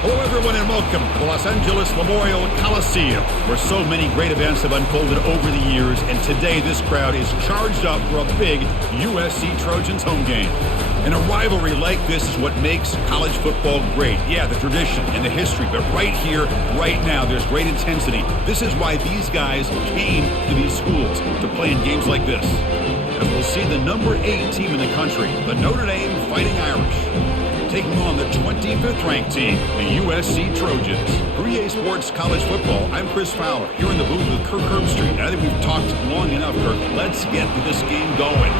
Hello everyone and welcome to the Los Angeles Memorial Coliseum, where so many great events have unfolded over the years, and today this crowd is charged up for a big USC Trojans home game. And a rivalry like this is what makes college football great. Yeah, the tradition and the history, but right here, right now, there's great intensity. This is why these guys came to these schools to play in games like this. As we'll see the number 8 team in the country, the Notre Dame Fighting Irish, taking on the 25th ranked team, the USC Trojans. For EA Sports College Football, I'm Chris Fowler, here in the booth with Kirk Herbstreit. And I think we've talked long enough, Kirk. Let's get this game going.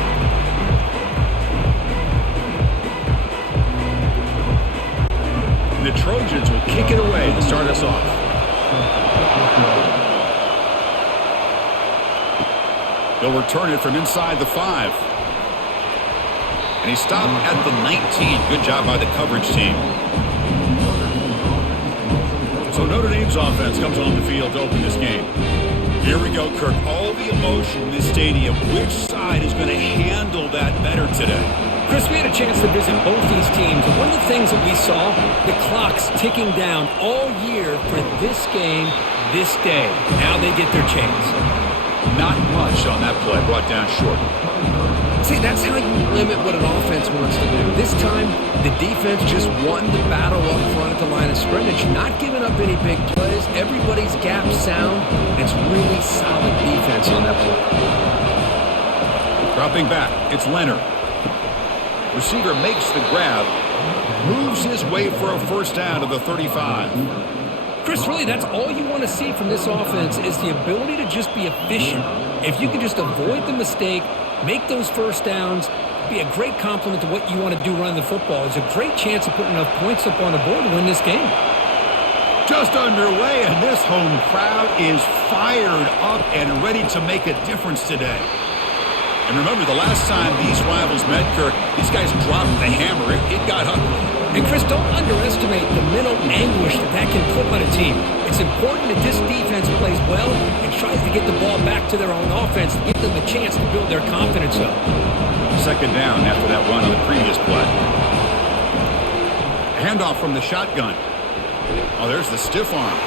The Trojans will kick it away to start us off. They'll return it from inside the 5. And he stopped at the 19. Good job by the coverage team. So Notre Dame's offense comes on the field to open this game. Here we go, Kirk. All the emotion in this stadium. Which side is going to handle that better today? Chris, we had a chance to visit both these teams, and one of the things that we saw, the clock's ticking down all year for this game, this day. Now they get their chance. Not much on that play, brought down short. See, that's how you limit what an offense wants to do. This time, the defense just won the battle up front at the line of scrimmage, not giving up any big plays. Everybody's gap sound, and it's really solid defense on that play. Dropping back, it's Leonard. Receiver makes the grab, moves his way for a first down to the 35. Chris, really, that's all you want to see from this offense is the ability to just be efficient. If you can just avoid the mistake, make those first downs, be a great compliment to what you want to do running the football. It's a great chance of putting enough points up on the board to win this game. Just underway, and this home crowd is fired up and ready to make a difference today. And remember, the last time these rivals met, Kirk, these guys dropped the hammer. It got ugly. And, Chris, don't underestimate the mental anguish that can put on a team. It's important that this defense plays well and tries to get the ball back to their own offense to give them a chance to build their confidence up. Second down after that run on the previous play. A handoff from the shotgun. Oh, there's the stiff arm.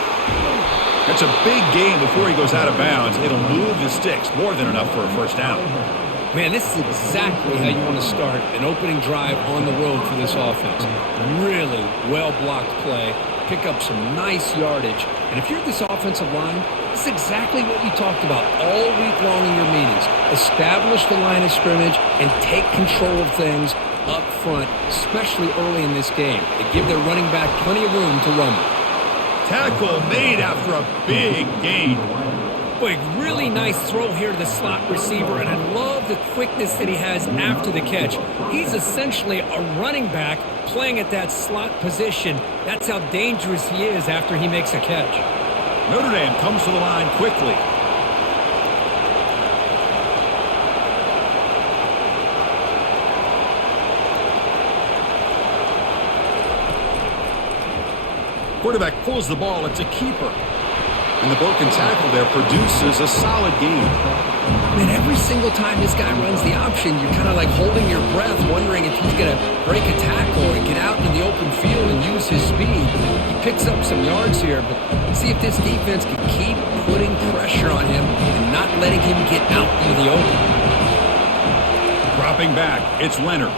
That's a big gain before he goes out of bounds. It'll move the sticks, more than enough for a first down. Man, this is exactly how you want to start an opening drive on the road for this offense. Really well-blocked play, pick up some nice yardage. And if you're this offensive line, this is exactly what we talked about all week long in your meetings. Establish the line of scrimmage and take control of things up front, especially early in this game. They give their running back plenty of room to run. Tackle made after a big gain. Boy, really nice throw here to the slot receiver, and I love the quickness that he has after the catch. He's essentially a running back playing at that slot position. That's how dangerous he is after he makes a catch. Notre Dame comes to the line quickly. Quarterback pulls the ball. It's a keeper. And the broken tackle there produces a solid game. Man, every single time this guy runs the option, you're kind of like holding your breath, wondering if he's going to break a tackle and get out into the open field and use his speed. He picks up some yards here, but let's see if this defense can keep putting pressure on him and not letting him get out into the open. Dropping back, it's Leonard.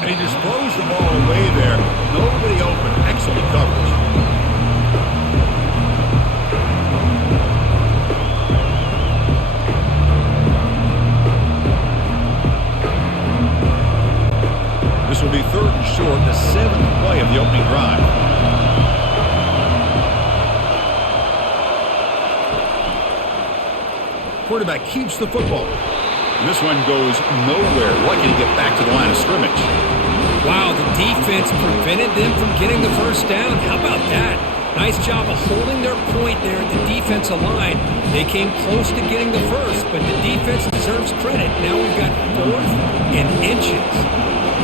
And he just throws the ball away there. Nobody open. Excellent coverage. This will be 3rd and short, the 7th play of the opening drive. Quarterback keeps the football. And this one goes nowhere. Lucky to get back to the line of scrimmage. Wow, the defense prevented them from getting the first down. How about that? Nice job of holding their point there at the defensive line. They came close to getting the first, but the defense deserves credit. Now we've got 4th and inches.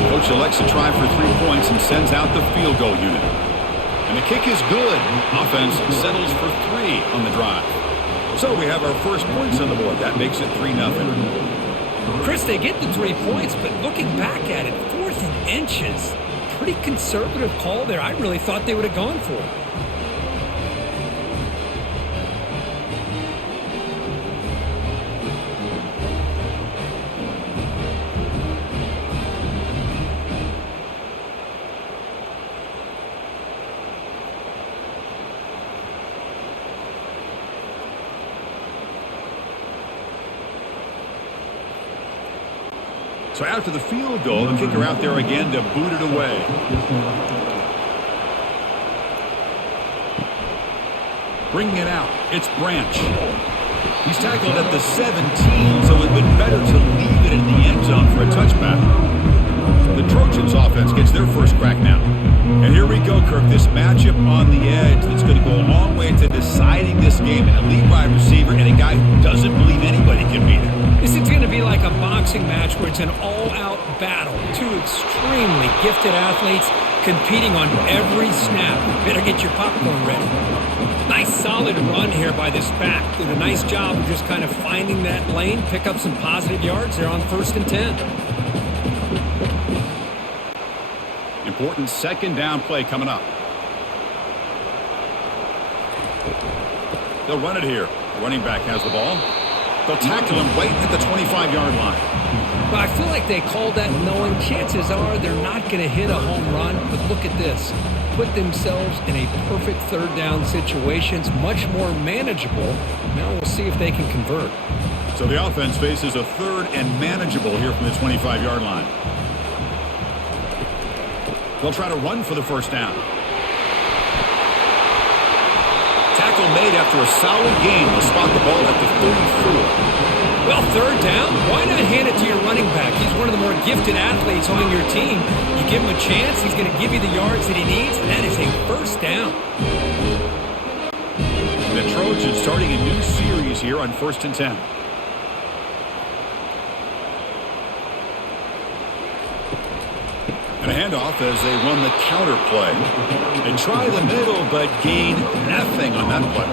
Coach elects to try for 3 points and sends out the field goal unit. And the kick is good. Offense settles for 3 on the drive. So we have our first points on the board. That makes it 3-0. Chris, they get the 3 points, but looking back at it, 4th and inches. pretty conservative call there. I really thought they would have gone for it. So after the field goal, the kicker out there again to boot it away. Bringing it out, it's Branch. He's tackled at the 17, so it would be better to leave it in the end zone for a touchback. The Trojans offense gets their first crack now. And here we go, Kirk, this matchup on the edge that's going to go a long way to deciding this game. An elite wide receiver and a guy who doesn't believe anybody can beat him. This is going to be like a boxing match where it's an all-out battle. Two extremely gifted athletes competing on every snap. Better get your popcorn ready. Nice solid run here by this back. Did a nice job of just kind of finding that lane, pick up some positive yards there on 1st and 10. Important second down play coming up. They'll run it here. The running back has the ball. They'll tackle him right at the 25-yard line. Well, I feel like they called that knowing chances are they're not going to hit a home run. But look at this. Put themselves in a perfect third down situation. It's much more manageable. Now we'll see if they can convert. So the offense faces a 3rd and manageable here from the 25-yard line. They'll try to run for the first down. Tackle made after a solid gain. They'll spot the ball at the 34. Well, 3rd down, why not hand it to your running back? He's one of the more gifted athletes on your team. You give him a chance, he's going to give you the yards that he needs, and that is a first down. The Trojans starting a new series here on 1st and 10. And a handoff as they run the counter play. They try the middle, but gain nothing on that play.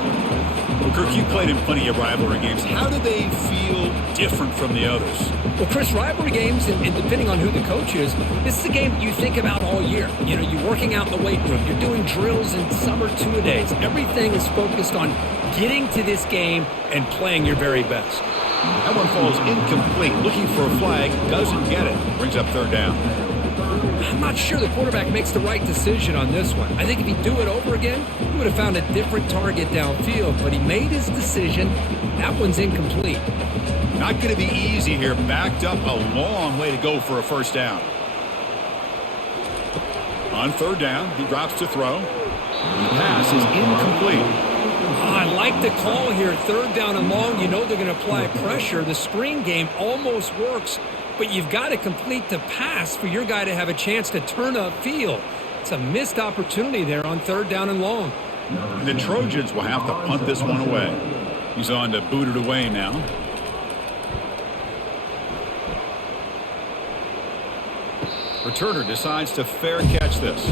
Well, Kirk, you played in plenty of rivalry games. How do they feel different from the others? Well, Chris, rivalry games, and depending on who the coach is, this is a game that you think about all year. You know, you're working out in the weight room. You're doing drills in summer two-a-days. Everything is focused on getting to this game and playing your very best. That one falls incomplete. Looking for a flag, doesn't get it. Brings up 3rd down. I'm not sure the quarterback makes the right decision on this one. I think if he'd do it over again, he would have found a different target downfield, but he made his decision. That one's incomplete. Not going to be easy here. Backed up a long way to go for a first down. On 3rd down, he drops to throw. The pass is incomplete. I like the call here. 3rd down and long. You know they're going to apply pressure. The screen game almost works, but you've got to complete the pass for your guy to have a chance to turn upfield. It's a missed opportunity there on 3rd down and long. The Trojans will have to punt this one away. He's on to boot it away now. Returner decides to fair catch this.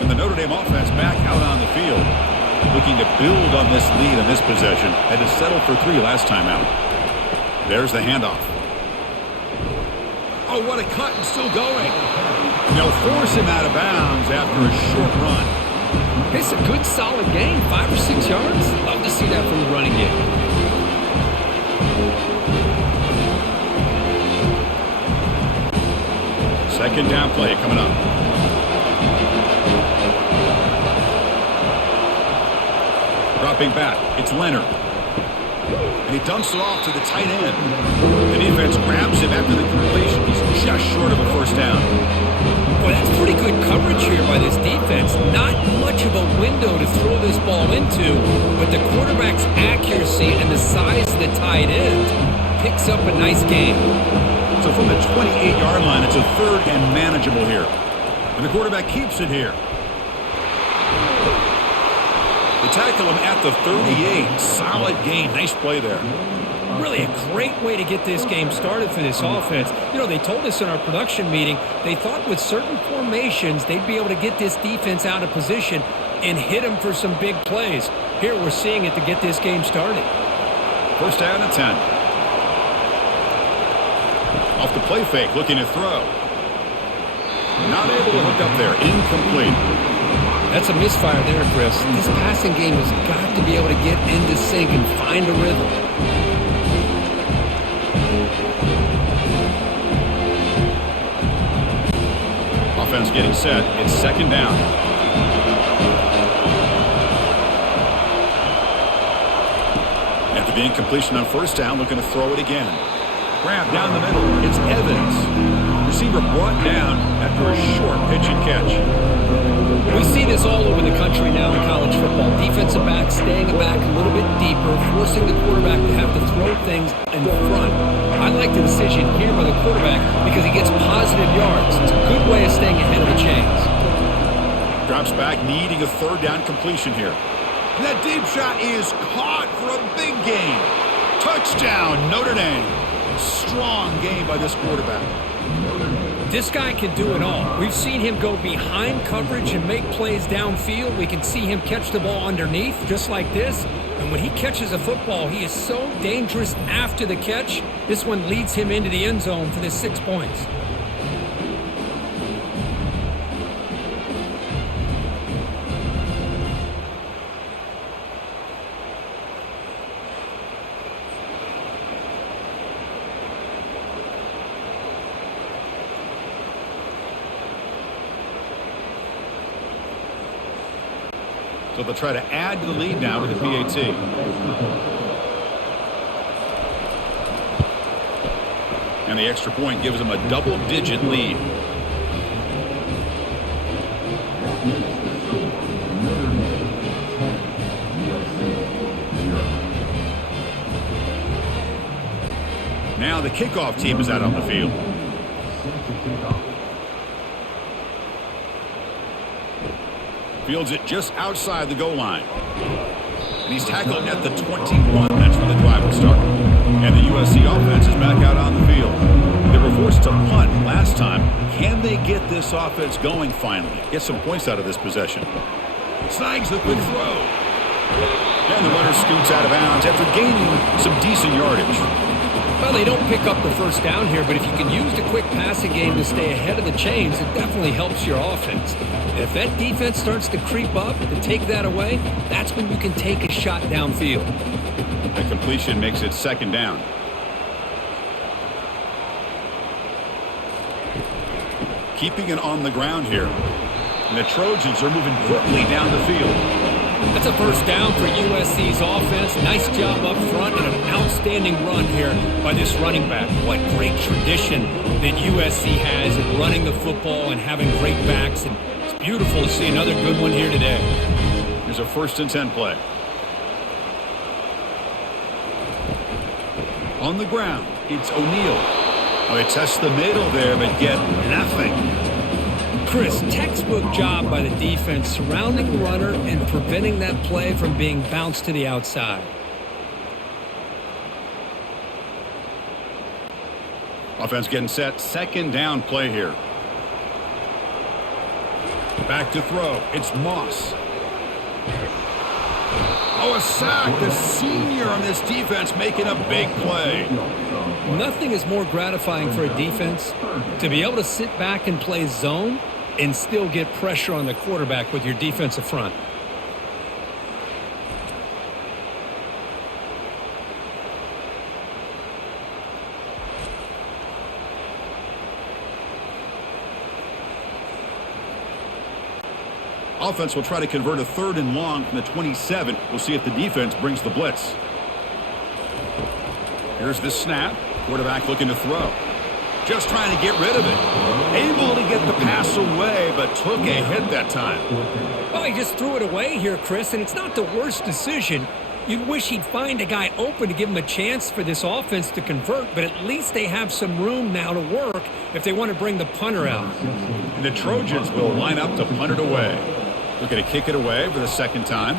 And the Notre Dame offense back out on the field. Looking to build on this lead in this possession. Had to settle for 3 last time out. There's the handoff. Oh, what a cut, and still going. They'll force him out of bounds after a short run. It's a good, solid gain, 5 or 6 yards. Love to see that from the running game. Second down play coming up. Dropping back, it's Leonard. And he dumps it off to the tight end. The defense grabs him after the completion. He's just short of a first down. Boy, that's pretty good coverage here by this defense. Not much of a window to throw this ball into, but the quarterback's accuracy and the size of the tight end picks up a nice gain. So from the 28-yard line, it's a 3rd and manageable here. And the quarterback keeps it here. They tackle him at the 38. Solid gain. Nice play there. Really a great way to get this game started for this offense. You know, they told us in our production meeting they thought with certain formations they'd be able to get this defense out of position and hit them for some big plays. Here we're seeing it to get this game started. First down and 10. Off the play fake, looking to throw. Not able to hook up there. Incomplete. That's a misfire there, Chris. This passing game has got to be able to get into sync and find a rhythm. Offense getting set. It's second down. After the incompletion on first down, looking to throw it again. Grab down the middle. It's Evans. Receiver brought down after a short pitch and catch. We see this all over the country now in college football. Defensive backs staying back a little bit deeper, forcing the quarterback to have to throw things in front. I like the decision here by the quarterback because he gets positive yards. It's a good way of staying ahead of the chains. Drops back, needing a third down completion here. And that deep shot is caught for a big gain. Touchdown, Notre Dame. Strong game by this quarterback. This guy can do it all. We've seen him go behind coverage and make plays downfield. We can see him catch the ball underneath, just like this. And when he catches a football, he is so dangerous after the catch. This one leads him into the end zone for the 6 points. So they'll try to add to the lead now with the PAT. And the extra point gives them a double-digit lead. Now the kickoff team is out on the field. Fields it just outside the goal line. And he's tackled at the 21. That's where the drive will start. And the USC offense is back out on the field. They were forced to punt last time. Can they get this offense going finally? Get some points out of this possession. Snags the quick throw. And the runner scoots out of bounds after gaining some decent yardage. Well, they don't pick up the first down here, but if you can use the quick passing game to stay ahead of the chains, it definitely helps your offense. If that defense starts to creep up and take that away, that's when you can take a shot downfield. The completion makes it second down. Keeping it on the ground here. And the Trojans are moving quickly down the field. That's a first down for USC's offense. Nice job up front and an outstanding run here by this running back. What great tradition that USC has in running the football and having great backs. And it's beautiful to see another good one here today. Here's a 1st and 10 play. On the ground, it's O'Neal. Oh, they test the middle there, but get nothing. Chris, textbook job by the defense surrounding the runner and preventing that play from being bounced to the outside. Offense getting set. Second down play here. Back to throw. It's Moss. Oh, a sack. The senior on this defense making a big play. Nothing is more gratifying for a defense to be able to sit back and play zone and still get pressure on the quarterback with your defensive front. Offense will try to convert a 3rd and long from the 27. We'll see if the defense brings the blitz. Here's the snap. Quarterback looking to throw. Just trying to get rid of it. Able to get the pass away, but took a hit that time. Well, he just threw it away here, Chris, and it's not the worst decision. You'd wish he'd find a guy open to give him a chance for this offense to convert, but at least they have some room now to work if they want to bring the punter out. And the Trojans will line up to punt it away. Looking to kick it away for the 2nd time.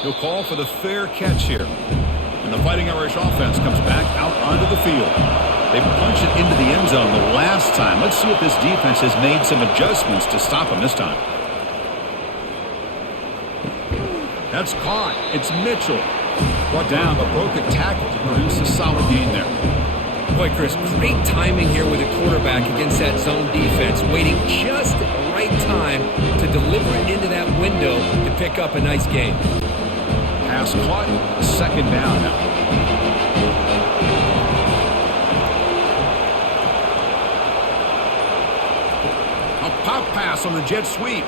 He'll call for the fair catch here. And the Fighting Irish offense comes back out onto the field. They punch it into the end zone the last time. Let's see if this defense has made some adjustments to stop them this time. That's caught. It's Mitchell. Brought down, but broke a tackle to produce a solid gain there. Boy, Chris, great timing here with the quarterback against that zone defense, waiting just at the right time to deliver it into that window to pick up a nice gain. Pass caught, second down now. A pop pass on the jet sweep.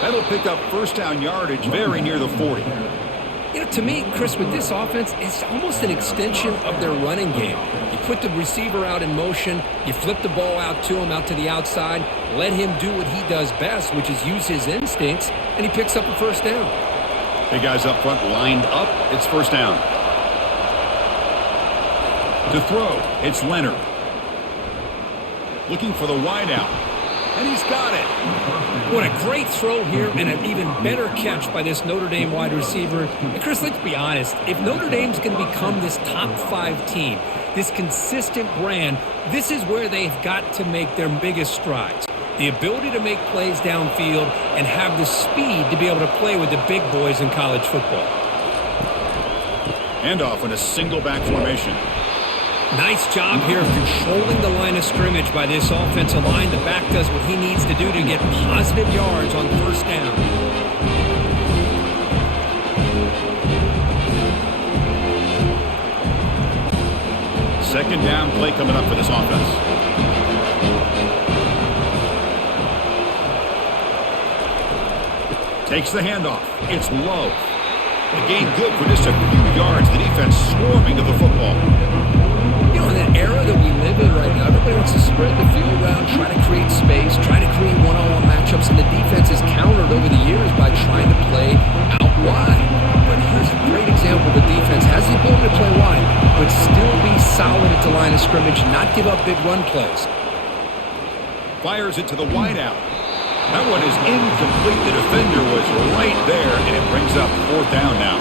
That'll pick up first down yardage very near the 40. You know, to me, Chris, with this offense, it's almost an extension of their running game. You put the receiver out in motion, you flip the ball out to him, out to the outside, let him do what he does best, which is use his instincts, and he picks up a first down. Big guys up front lined up. It's first down. To throw, it's Leonard. Looking for the wideout. And he's got it. What a great throw here and an even better catch by this Notre Dame wide receiver. And Chris, let's be honest. If Notre Dame's going to become this top 5 team, this consistent brand, this is where they've got to make their biggest strides. The ability to make plays downfield and have the speed to be able to play with the big boys in college football. Handoff in a single back formation. Nice job here of controlling the line of scrimmage by this offensive line. The back does what he needs to do to get positive yards on first down. Second down play coming up for this offense. Takes the handoff. It's low. The gain good for just a few yards. The defense swarming to the football. You know, in that era that we live in right now, everybody wants to spread the field around, try to create space, try to create one-on-one matchups, and the defense is countered over the years by trying to play out wide. But here's a great example. The defense has the ability to play wide, but still be solid at the line of scrimmage, not give up big run plays. Fires it to the wideout. That one is incomplete. The defender was right there, and it brings up fourth down now.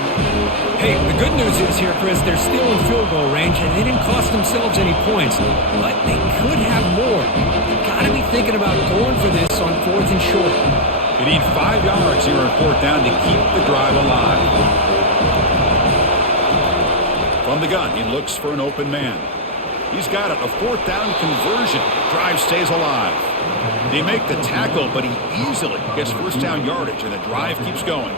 Hey, the good news is here, Chris, they're still in field goal range, and they didn't cost themselves any points, but they could have more. You've got to be thinking about going for this on fourth and short. They need 5 yards here on fourth down to keep the drive alive. From the gun, he looks for an open man. He's got it, a fourth down conversion. Drive stays alive. They make the tackle, but he easily gets first down yardage, and the drive keeps going.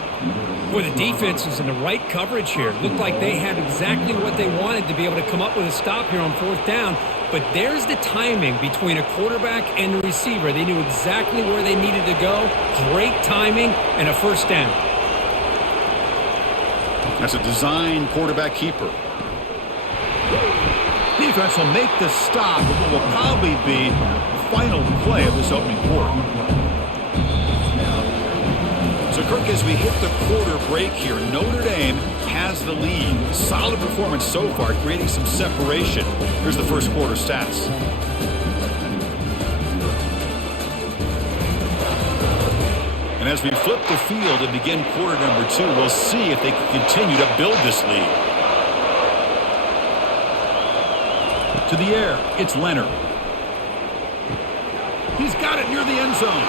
Boy, the defense is in the right coverage here. Looked like they had exactly what they wanted to be able to come up with a stop here on fourth down. But there's the timing between a quarterback and the receiver. They knew exactly where they needed to go. Great timing and a first down. That's a design quarterback keeper. Defense will make the stop, but what will probably be the final play of this opening quarter. So, Kirk, as we hit the quarter break here, Notre Dame has the lead. Solid performance so far, creating some separation. Here's the first quarter stats. And as we flip the field and begin quarter number 2, we'll see if they can continue to build this lead. To the air, it's Leonard. He's got it near the end zone.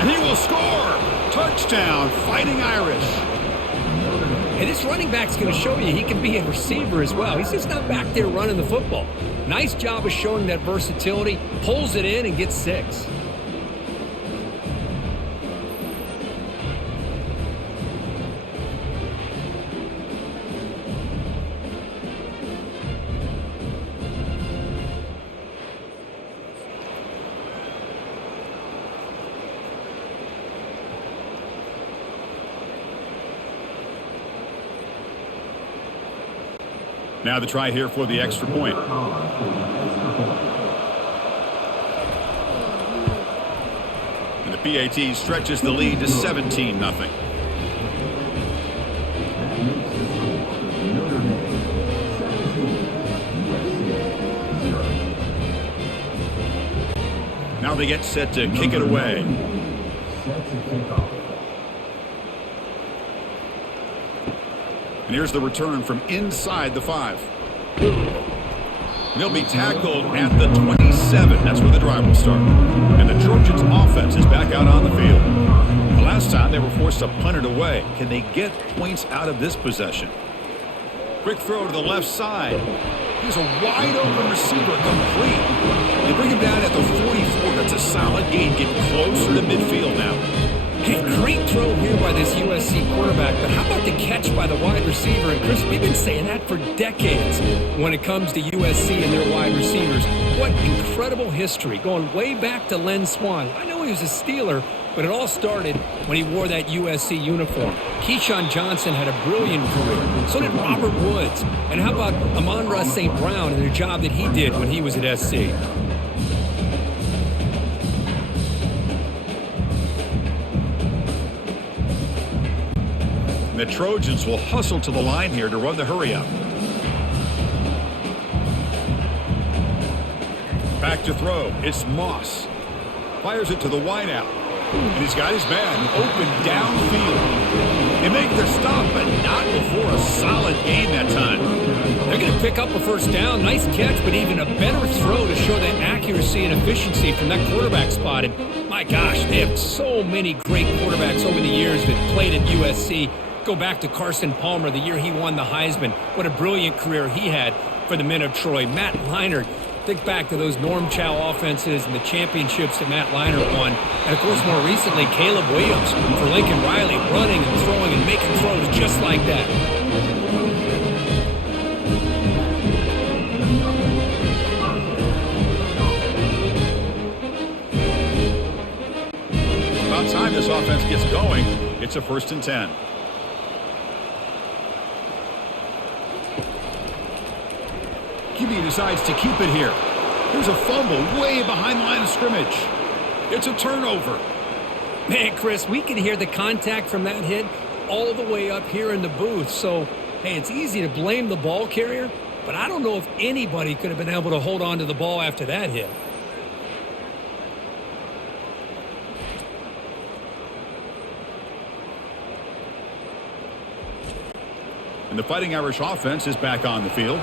And he will score. Touchdown, Fighting Irish. And this running back's going to show you he can be a receiver as well. He's just not back there running the football. Nice job of showing that versatility. Pulls it in and gets 6. Now the try here for the extra point. And the PAT stretches the lead to 17-0. Now they get set to kick it away. And here's the return from inside the 5. And he'll be tackled at the 27. That's where the drive will start. And the Trojans offense is back out on the field. The last time they were forced to punt it away. Can they get points out of this possession? Quick throw to the left side. finds a wide-open receiver complete. They bring him down at the 44. That's a solid gain, getting closer to midfield now. Hey, great throw here by this USC quarterback, but how about the catch by the wide receiver? And Chris, we've been saying that for decades when it comes to USC and their wide receivers. What incredible history, going way back to Len Swan. I know he was a Steeler, but it all started when he wore that USC uniform. Keyshawn Johnson had a brilliant career. So did Robert Woods. And how about Amon-Ra St. Brown and the job that he did when he was at SC? The Trojans will hustle to the line here to run the hurry-up. Back to throw. It's Moss. Fires it to the wideout. And he's got his man open downfield. They make the stop, but not before a solid gain that time. They're going to pick up a first down. Nice catch, but even a better throw to show that accuracy and efficiency from that quarterback spot. And my gosh, they have so many great quarterbacks over the years that played at USC. Go back to Carson Palmer, the year he won the Heisman. What a brilliant career he had for the men of Troy. Matt Leinart, think back to those Norm Chow offenses and the championships that Matt Leinart won. And, of course, more recently, Caleb Williams for Lincoln Riley, running and throwing and making throws just like that. About time this offense gets going. It's a 1st and 10. QB decides to keep it here. There's a fumble way behind the line of scrimmage. It's a turnover. Man, Chris, we can hear the contact from that hit all the way up here in the booth. So, hey, it's easy to blame the ball carrier, but I don't know if anybody could have been able to hold on to the ball after that hit. And the Fighting Irish offense is back on the field.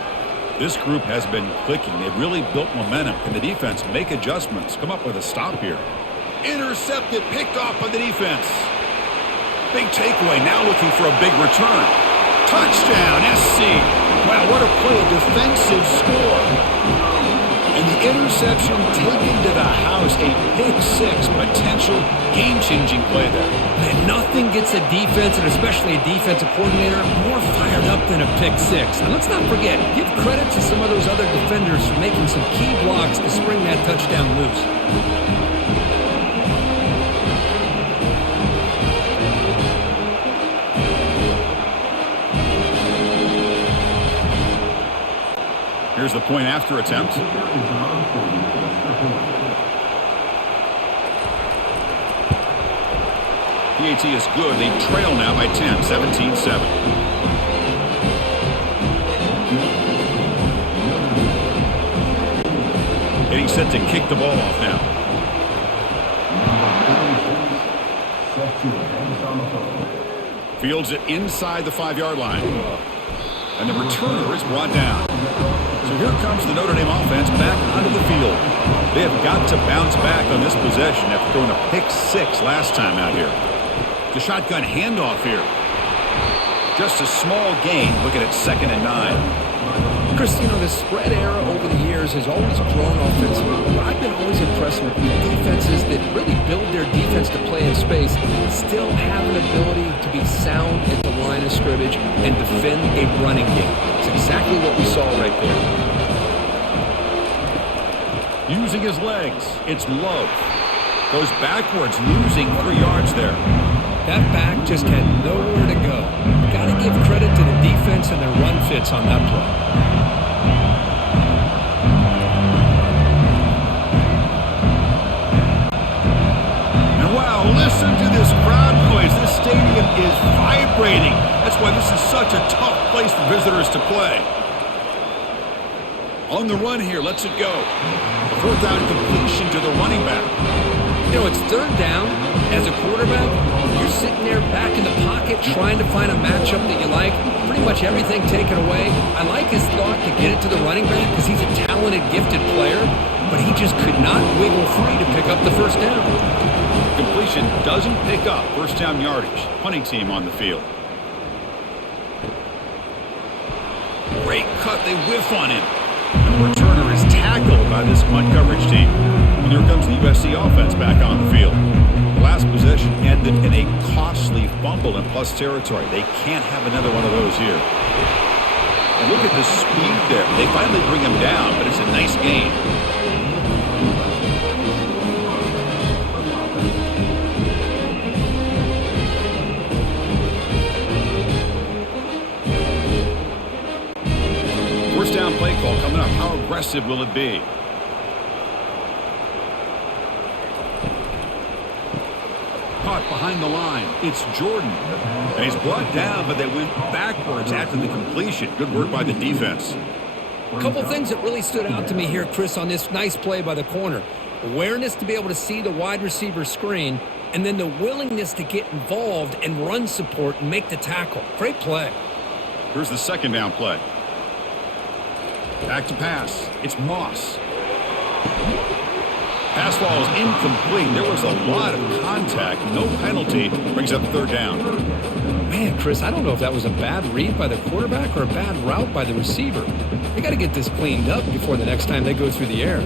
This group has been clicking. They've really built momentum. Can the defense make adjustments? Come up with a stop here. Intercepted, picked off by the defense. Big takeaway, now looking for a big return. Touchdown, SC. Wow, what a play, a defensive score. And the interception taken to the house, a pick six, potential game-changing play there. Man, nothing gets a defense, and especially a defensive coordinator, more fired up than a pick six. And let's not forget, give credit to some of those other defenders for making some key blocks to spring that touchdown loose. Here's the point after attempt. PAT is good. They trail now by 10, 17-7. Getting set to kick the ball off now. Fields it inside the 5-yard line. And the returner is brought down. So here comes the Notre Dame offense back onto the field. They have got to bounce back on this possession after throwing a pick six last time out here. The shotgun handoff here. Just a small gain, looking at 2nd and 9. Chris, you know, the spread era over the years has always grown offensively, but I've been always impressed with defenses that really build their defense to play in space, still have an ability to be sound at the line of scrimmage and defend a running game. It's exactly what we saw right there. Using his legs, it's Love. Goes backwards, losing 3 yards there. That back just had nowhere to go. Got to give credit to the defense and their run fits on that play. Listen to this crowd noise. This stadium is vibrating. That's why this is such a tough place for visitors to play. On the run here, lets it go. 4th down completion to the running back. You know, it's 3rd down. As a quarterback, you're sitting there back in the pocket trying to find a matchup that you like. Pretty much everything taken away. I like his thought to get it to the running back because he's a talented, gifted player, but he just could not wiggle free to pick up the 1st down. Completion doesn't pick up 1st down yardage. Punting team on the field. Great cut. They whiff on him. returner is tackled by this punt coverage team. And here comes the USC offense back on the field. The last possession ended in a costly fumble in plus territory. They can't have another one of those here. And look at the speed there. They finally bring him down, but it's a nice gain. First down play call coming up. How aggressive will it be? Caught behind the line. It's Jordan. And he's brought down, but they went backwards after the completion. Good work by the defense. A couple things that really stood out to me here, Chris, on this nice play by the corner. Awareness to be able to see the wide receiver screen, and then the willingness to get involved and run support and make the tackle. Great play. Here's the second down play. Back to pass. It's Moss. Pass ball is incomplete. There was a lot of contact. No penalty. Brings up third down. Man, Chris, I don't know if that was a bad read by the quarterback or a bad route by the receiver. They got to get this cleaned up before the next time they go through the air.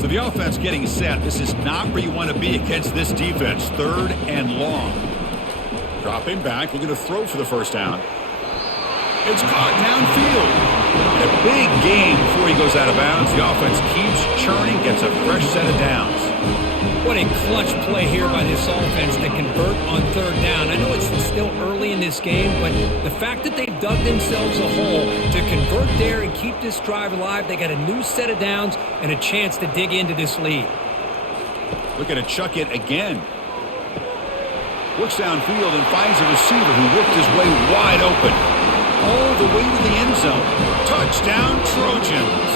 So the offense getting set. This is not where you want to be against this defense. Third and long. Dropping back. Looking to throw for the first down. It's caught downfield. And a big gain before he goes out of bounds. The offense keeps churning, gets a fresh set of downs. What a clutch play here by this offense to convert on third down. I know it's still early in this game, but the fact that they've dug themselves a hole to convert there and keep this drive alive, they got a new set of downs and a chance to dig into this lead. Looking to chuck it again. Looks downfield and finds a receiver who worked his way wide open. All the way to the end zone. Touchdown, Trojans.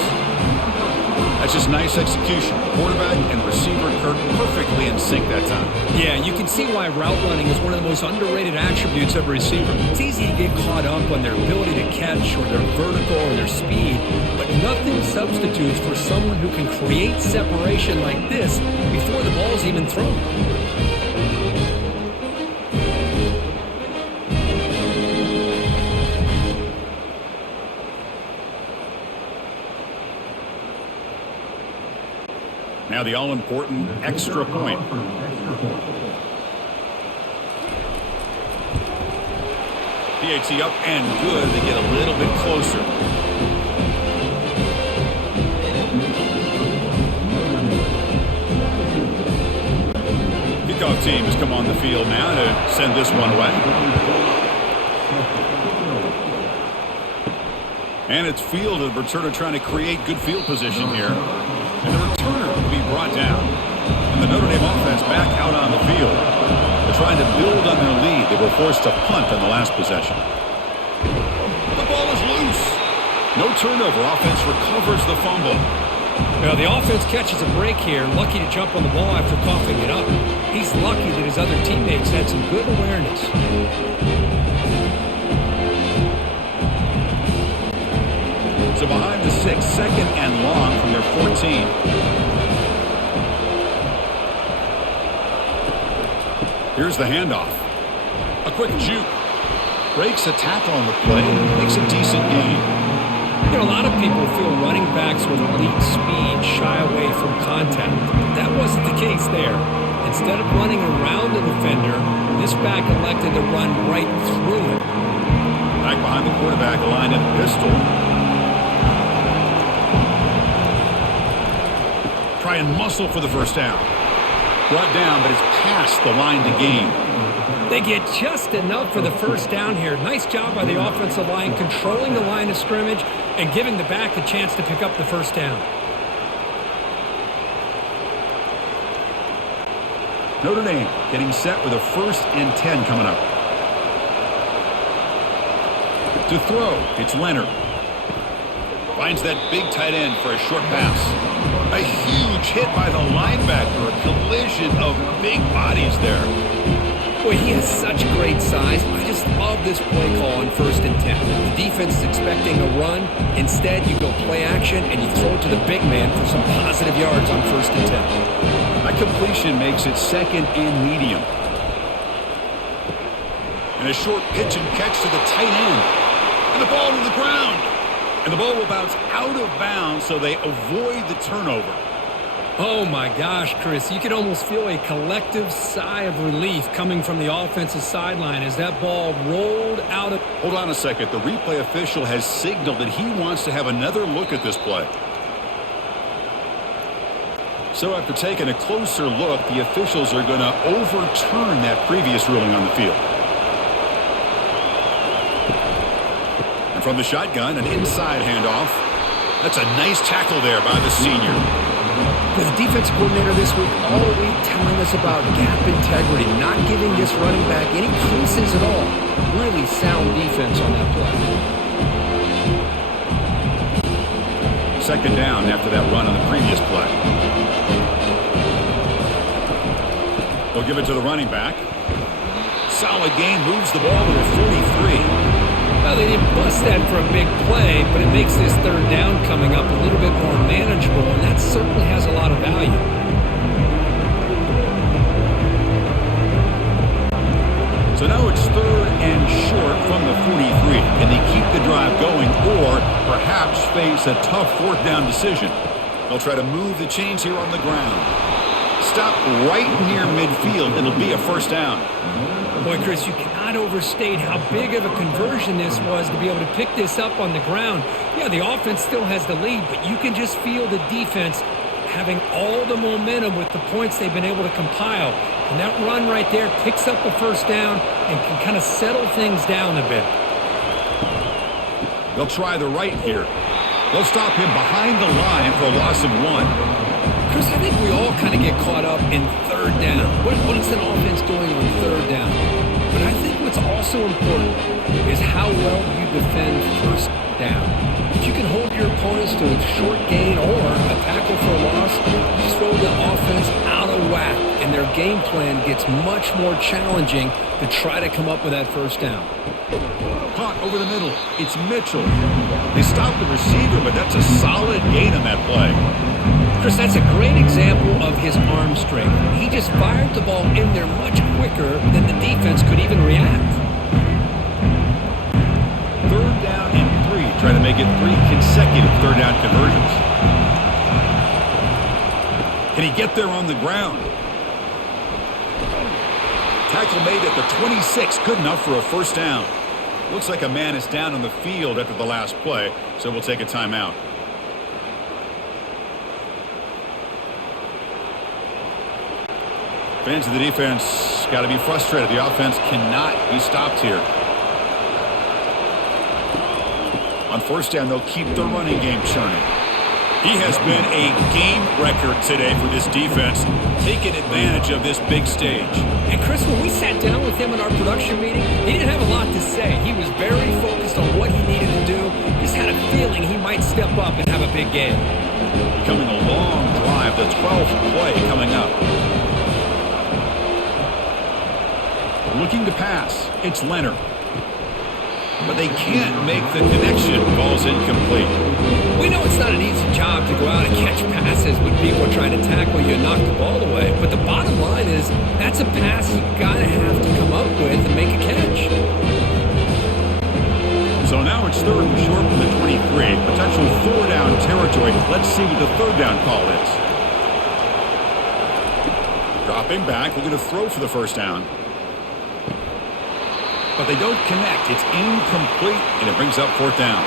That's just nice execution. Quarterback and receiver Kirk perfectly in sync that time. Yeah, you can see why route running is one of the most underrated attributes of a receiver. It's easy to get caught up on their ability to catch or their vertical or their speed, but nothing substitutes for someone who can create separation like this before the ball's even thrown. Now the all-important extra point. PAT up and good. They get a little bit closer. Kickoff team has come on the field now to send this one away. And it's fielded. The returner trying to create good field position here. And the returner will be brought down. And the Notre Dame offense back out on the field. They're trying to build on their lead. They were forced to punt on the last possession. The ball is loose. No turnover. Offense recovers the fumble. Well, the offense catches a break here. Lucky to jump on the ball after coughing it up. He's lucky that his other teammates had some good awareness. So behind the 6, second and long from their 14. Here's the handoff. A quick juke. Breaks a tackle on the play. Makes a decent gain. You know, a lot of people feel running backs with elite speed shy away from contact. But that wasn't the case there. Instead of running around the defender, this back elected to run right through him. Back behind the quarterback, line at pistol. Try and muscle for the first down. Brought down, but it's past the line to gain. They get just enough for the first down here. Nice job by the offensive line, controlling the line of scrimmage and giving the back a chance to pick up the first down. Notre Dame getting set with a 1st and 10 coming up. To throw, it's Leonard. Finds that big tight end for a short pass. A huge hit by the linebacker. A collision of big bodies there. Boy, he has such great size. I just love this play call on 1st and 10. The defense is expecting a run. Instead, you go play action and you throw it to the big man for some positive yards on 1st and 10. That completion makes it 2nd and medium. And a short pitch and catch to the tight end. And the ball to the ground. And the ball will bounce out of bounds, so they avoid the turnover. Oh, my gosh, Chris. You could almost feel a collective sigh of relief coming from the offensive sideline as that ball rolled out of... Hold on a second. The replay official has signaled that he wants to have another look at this play. So after taking a closer look, the officials are going to overturn that previous ruling on the field. And from the shotgun, an inside handoff. That's a nice tackle there by the senior. The defensive coordinator this week all week telling us about gap integrity, not giving this running back any creases at all. Really sound defense on that play. Second down after that run on the previous play. They'll give it to the running back. Solid gain, moves the ball to the 43. Well, they didn't bust that for a big play, but it makes this third down coming up a little bit more manageable, and that certainly has a lot of value. So now it's third and short from the 43. Can they keep the drive going or perhaps face a tough fourth down decision? They'll try to move the chains here on the ground. Stop right near midfield. It'll be a first down. Boy, Chris, you cannot overstate how big of a conversion this was to be able to pick this up on the ground. Yeah, the offense still has the lead, but you can just feel the defense having all the momentum with the points they've been able to compile. And that run right there picks up a first down and can kind of settle things down a bit. They'll try the right here. They'll stop him behind the line for a loss of 1. Chris, I think we all kind of get caught up in third down. What is an offense doing on third down? But I think what's also important is how well you defend first down. If you can hold your opponents to a short gain or a tackle for a loss, you throw the offense out of whack, and their game plan gets much more challenging to try to come up with that first down. Caught over the middle. It's Mitchell. They stopped the receiver, but that's a solid gain on that play. Chris, that's a great example of his arm strength. He just fired the ball in there much quicker than the defense could even react. Third down and 3. Trying to make it 3 consecutive third down conversions. Can he get there on the ground? Tackle made at the 26. Good enough for a first down. Looks like a man is down on the field after the last play, so we'll take a timeout. Fans of the defense got to be frustrated. The offense cannot be stopped here. On first down, they'll keep the running game churning. He has been a game wrecker today for this defense, taking advantage of this big stage. And Chris, when we sat down with him in our production meeting, he didn't have a lot to say. He was very focused on what he needed to do. Just had a feeling he might step up and have a big game. Becoming a long drive, the 12th play coming up. Looking to pass. It's Leonard. But they can't make the connection. Ball's incomplete. We know it's not an easy job to go out and catch passes when people are trying to tackle you and knock the ball away. But the bottom line is that's a pass you got to have to come up with and make a catch. So now it's third and short from the 23. Potential 4-down territory. Let's see what the third down call is. Dropping back. We're going to throw for the first down. But they don't connect. It's incomplete, and it brings up fourth down.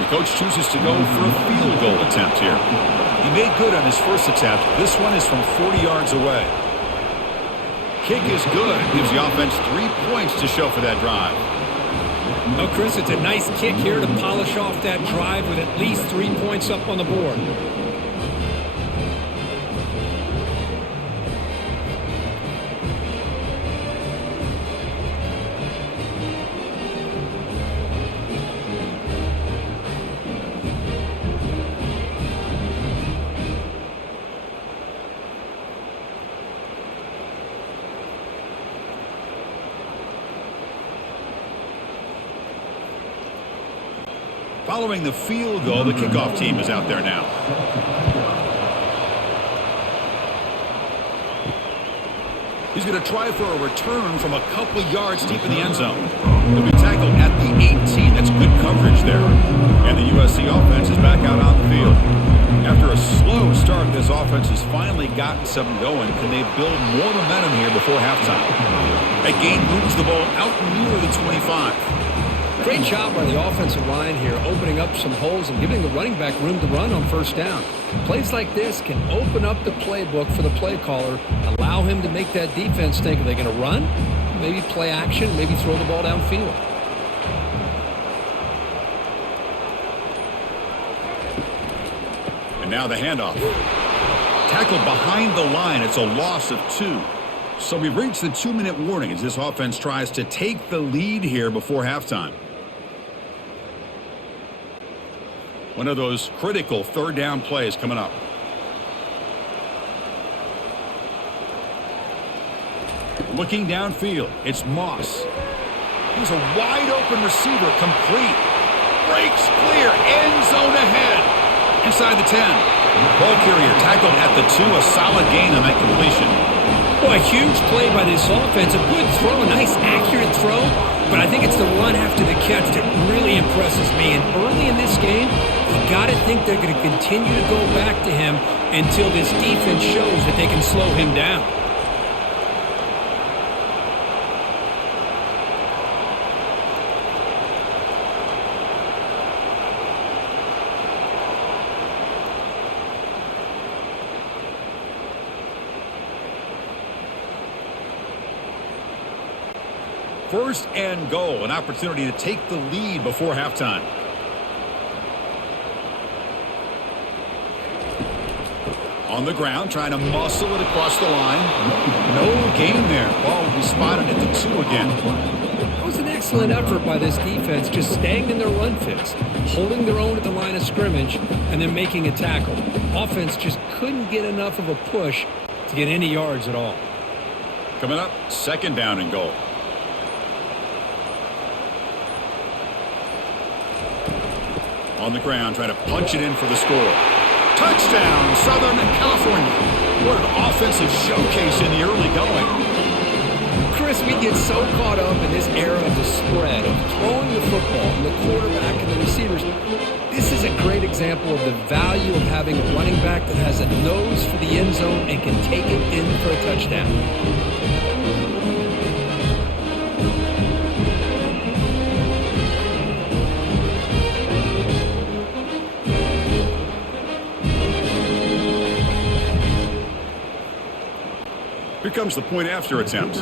The coach chooses to go for a field goal attempt here. He made good on his first attempt. This one is from 40 yards away. Kick is good. Gives the offense 3 points to show for that drive. Well, Chris, it's a nice kick here to polish off that drive with at least 3 points up on the board. Following the field goal, the kickoff team is out there now. He's going to try for a return from a couple yards deep in the end zone. He'll be tackled at the 18. That's good coverage there. And the USC offense is back out on the field. After a slow start, this offense has finally gotten something going. Can they build more momentum here before halftime? That gain moves the ball out near the 25. Great job by the offensive line here, opening up some holes and giving the running back room to run on first down. Plays like this can open up the playbook for the play caller, allow him to make that defense think, are they going to run? Maybe play action, maybe throw the ball downfield. And now the handoff. Tackled behind the line. It's a loss of 2. So we've reached the 2-minute warning as this offense tries to take the lead here before halftime. One of those critical third down plays coming up. Looking downfield, it's Moss. He's a wide open receiver, complete. Breaks clear, end zone ahead. Inside the 10. Ball carrier tackled at the 2, a solid gain on that completion. Well, a huge play by this offense. A good throw, a nice accurate throw. But I think it's the run after the catch that really impresses me. And early in this game, you got to think they're going to continue to go back to him until this defense shows that they can slow him down. First and goal, an opportunity to take the lead before halftime. On the ground, trying to muscle it across the line. No gain there. Ball will be spotted at the 2 again. That was an excellent effort by this defense, just staying in their run fits, holding their own at the line of scrimmage, and then making a tackle. Offense just couldn't get enough of a push to get any yards at all. Coming up, second down and goal. On the ground, trying to punch it in for the score. Touchdown, Southern California. What an offensive showcase in the early going. Chris, we get so caught up in this era of the spread, of throwing the football, and the quarterback and the receivers. This is a great example of the value of having a running back that has a nose for the end zone and can take it in for a touchdown. Here comes the point after attempt.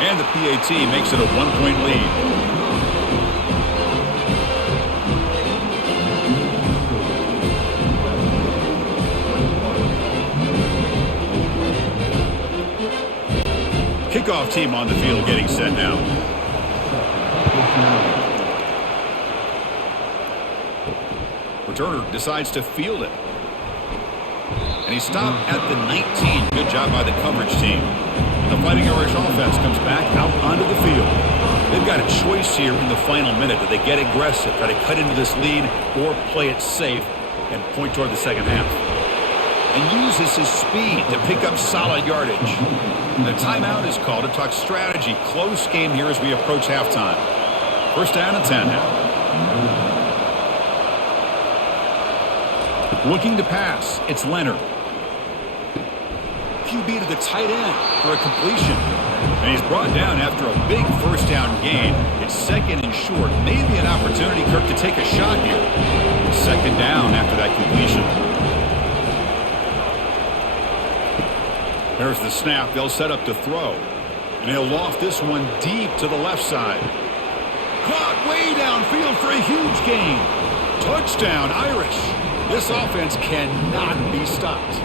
And the PAT makes it a 1-point lead. Kickoff team on the field getting set now. Returner decides to field it. And he stopped at the 19. Good job by the coverage team. And the Fighting Irish offense comes back out onto the field. They've got a choice here in the final minute. Do they get aggressive, try to cut into this lead, or play it safe and point toward the second half? And uses his speed to pick up solid yardage. The timeout is called to talk strategy. Close game here as we approach halftime. First down and 10 now. Looking to pass, it's Leonard. QB to the tight end for a completion. And he's brought down after a big first down gain. It's second and short. Maybe an opportunity, Kirk, to take a shot here. Second down after that completion. There's the snap. They'll set up to throw. And he'll loft this one deep to the left side. Caught way downfield for a huge gain. Touchdown, Irish. This offense cannot be stopped.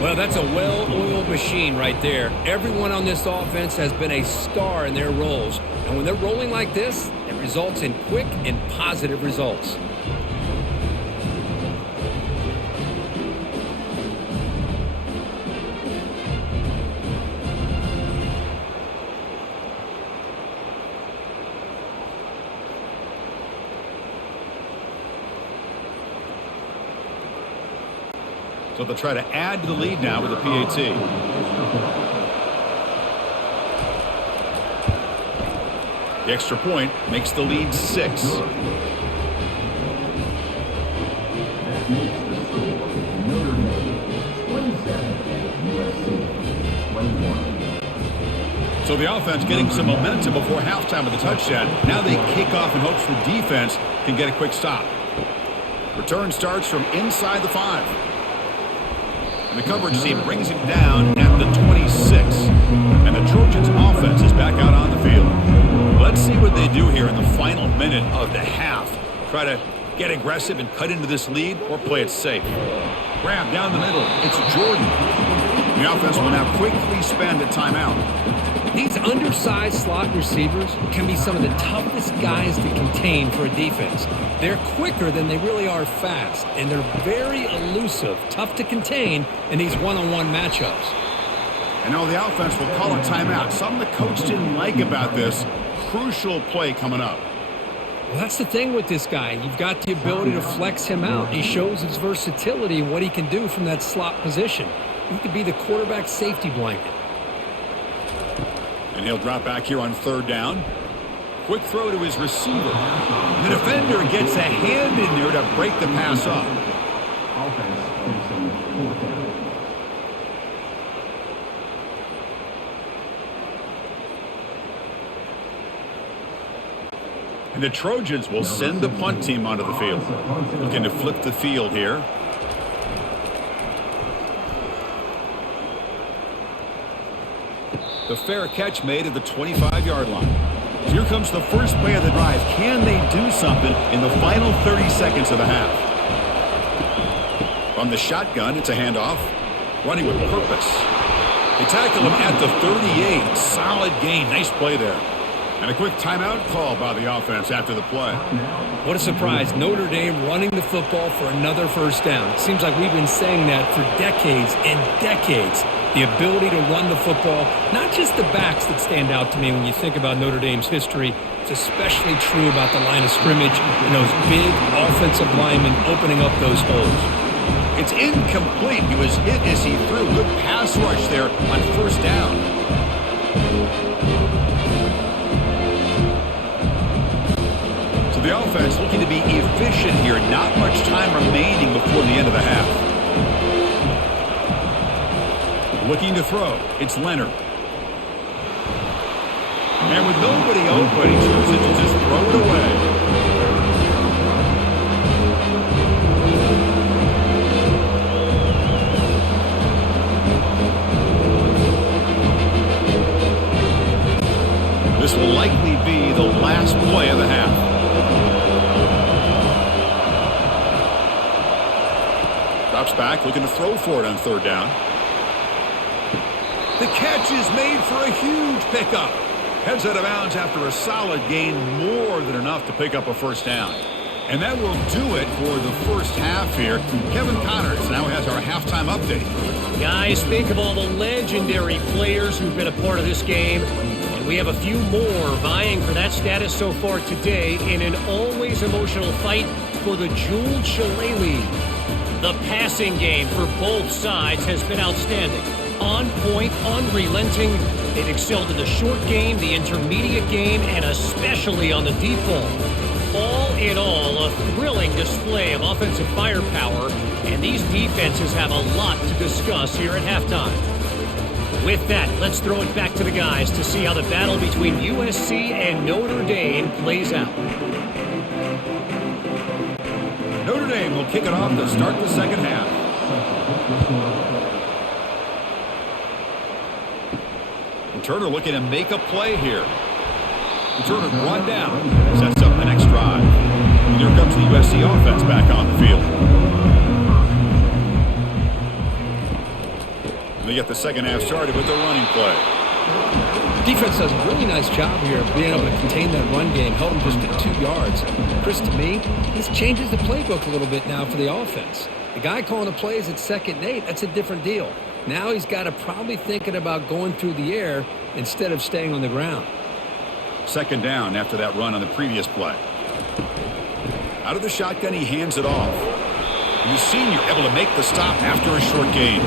Well, that's a well-oiled machine right there. Everyone on this offense has been a star in their roles. And when they're rolling like this, it results in quick and positive results. So they'll try to add to the lead now with a PAT. The extra point makes the lead 6. So the offense getting some momentum before halftime with the touchdown. Now they kick off in hopes the defense can get a quick stop. Return starts from inside the 5. And the coverage team brings him down at the 26. And the Trojans offense is back out on the field. Let's see what they do here in the final minute of the half. Try to get aggressive and cut into this lead, or play it safe. Grab down the middle. It's Jordan. The offense will now quickly spend a timeout. These undersized slot receivers can be some of the toughest guys to contain for a defense. They're quicker than they really are fast, and they're very elusive, tough to contain in these one-on-one matchups. And now the offense will call a timeout. Something the coach didn't like about this. Crucial play coming up. Well, that's the thing with this guy. You've got the ability to flex him out. He shows his versatility and what he can do from that slot position. He could be the quarterback safety blanket. And he'll drop back here on 3rd down. Quick throw to his receiver. The defender gets a hand in there to break the pass up. And the Trojans will send the punt team onto the field. Looking to flip the field here. The fair catch made at the 25-yard line. So here comes the first play of the drive. Can they do something in the final 30 seconds of the half? From the shotgun, it's a handoff. Running with purpose. They tackle him at the 38. Solid gain. Nice play there. And a quick timeout call by the offense after the play. What a surprise. Notre Dame running the football for another first down. It seems like we've been saying that for decades and decades. The ability to run the football, not just the backs that stand out to me when you think about Notre Dame's history. It's especially true about the line of scrimmage and those big offensive linemen opening up those holes. It's incomplete. He was hit as he threw. Good pass rush there on first down. So the offense looking to be efficient here. Not much time remaining before the end of the half. Looking to throw. It's Leonard. And with nobody open, he chooses to just throw it away. This will likely be the last play of the half. Drops back, looking to throw for it on 3rd down. The catch is made for a huge pickup. Heads out of bounds after a solid gain, more than enough to pick up a first down. And that will do it for the first half here. Kevin Connors now has our halftime update. Guys, think of all the legendary players who've been a part of this game. And we have a few more vying for that status so far today in an always emotional fight for the jeweled shillelagh. The passing game for both sides has been outstanding. On point, unrelenting. They've excelled in the short game, the intermediate game, and especially on the deep ball. All in all, a thrilling display of offensive firepower, and these defenses have a lot to discuss here at halftime. With that, let's throw it back to the guys to see how the battle between USC and Notre Dame plays out. Notre Dame will kick it off to start the second half. Turner looking to make a play here. Turner brought down. Sets up the next drive. And here comes the USC offense back on the field. And they get the second half started with the running play. Defense does a really nice job here of being able to contain that run game, held him just at 2 yards. Chris, to me, this changes the playbook a little bit now for the offense. The guy calling the plays at 2nd and 8, that's a different deal. Now he's got to probably thinking about going through the air instead of staying on the ground. 2nd down after that run on the previous play. Out of the shotgun, he hands it off. The senior able to make the stop after a short gain.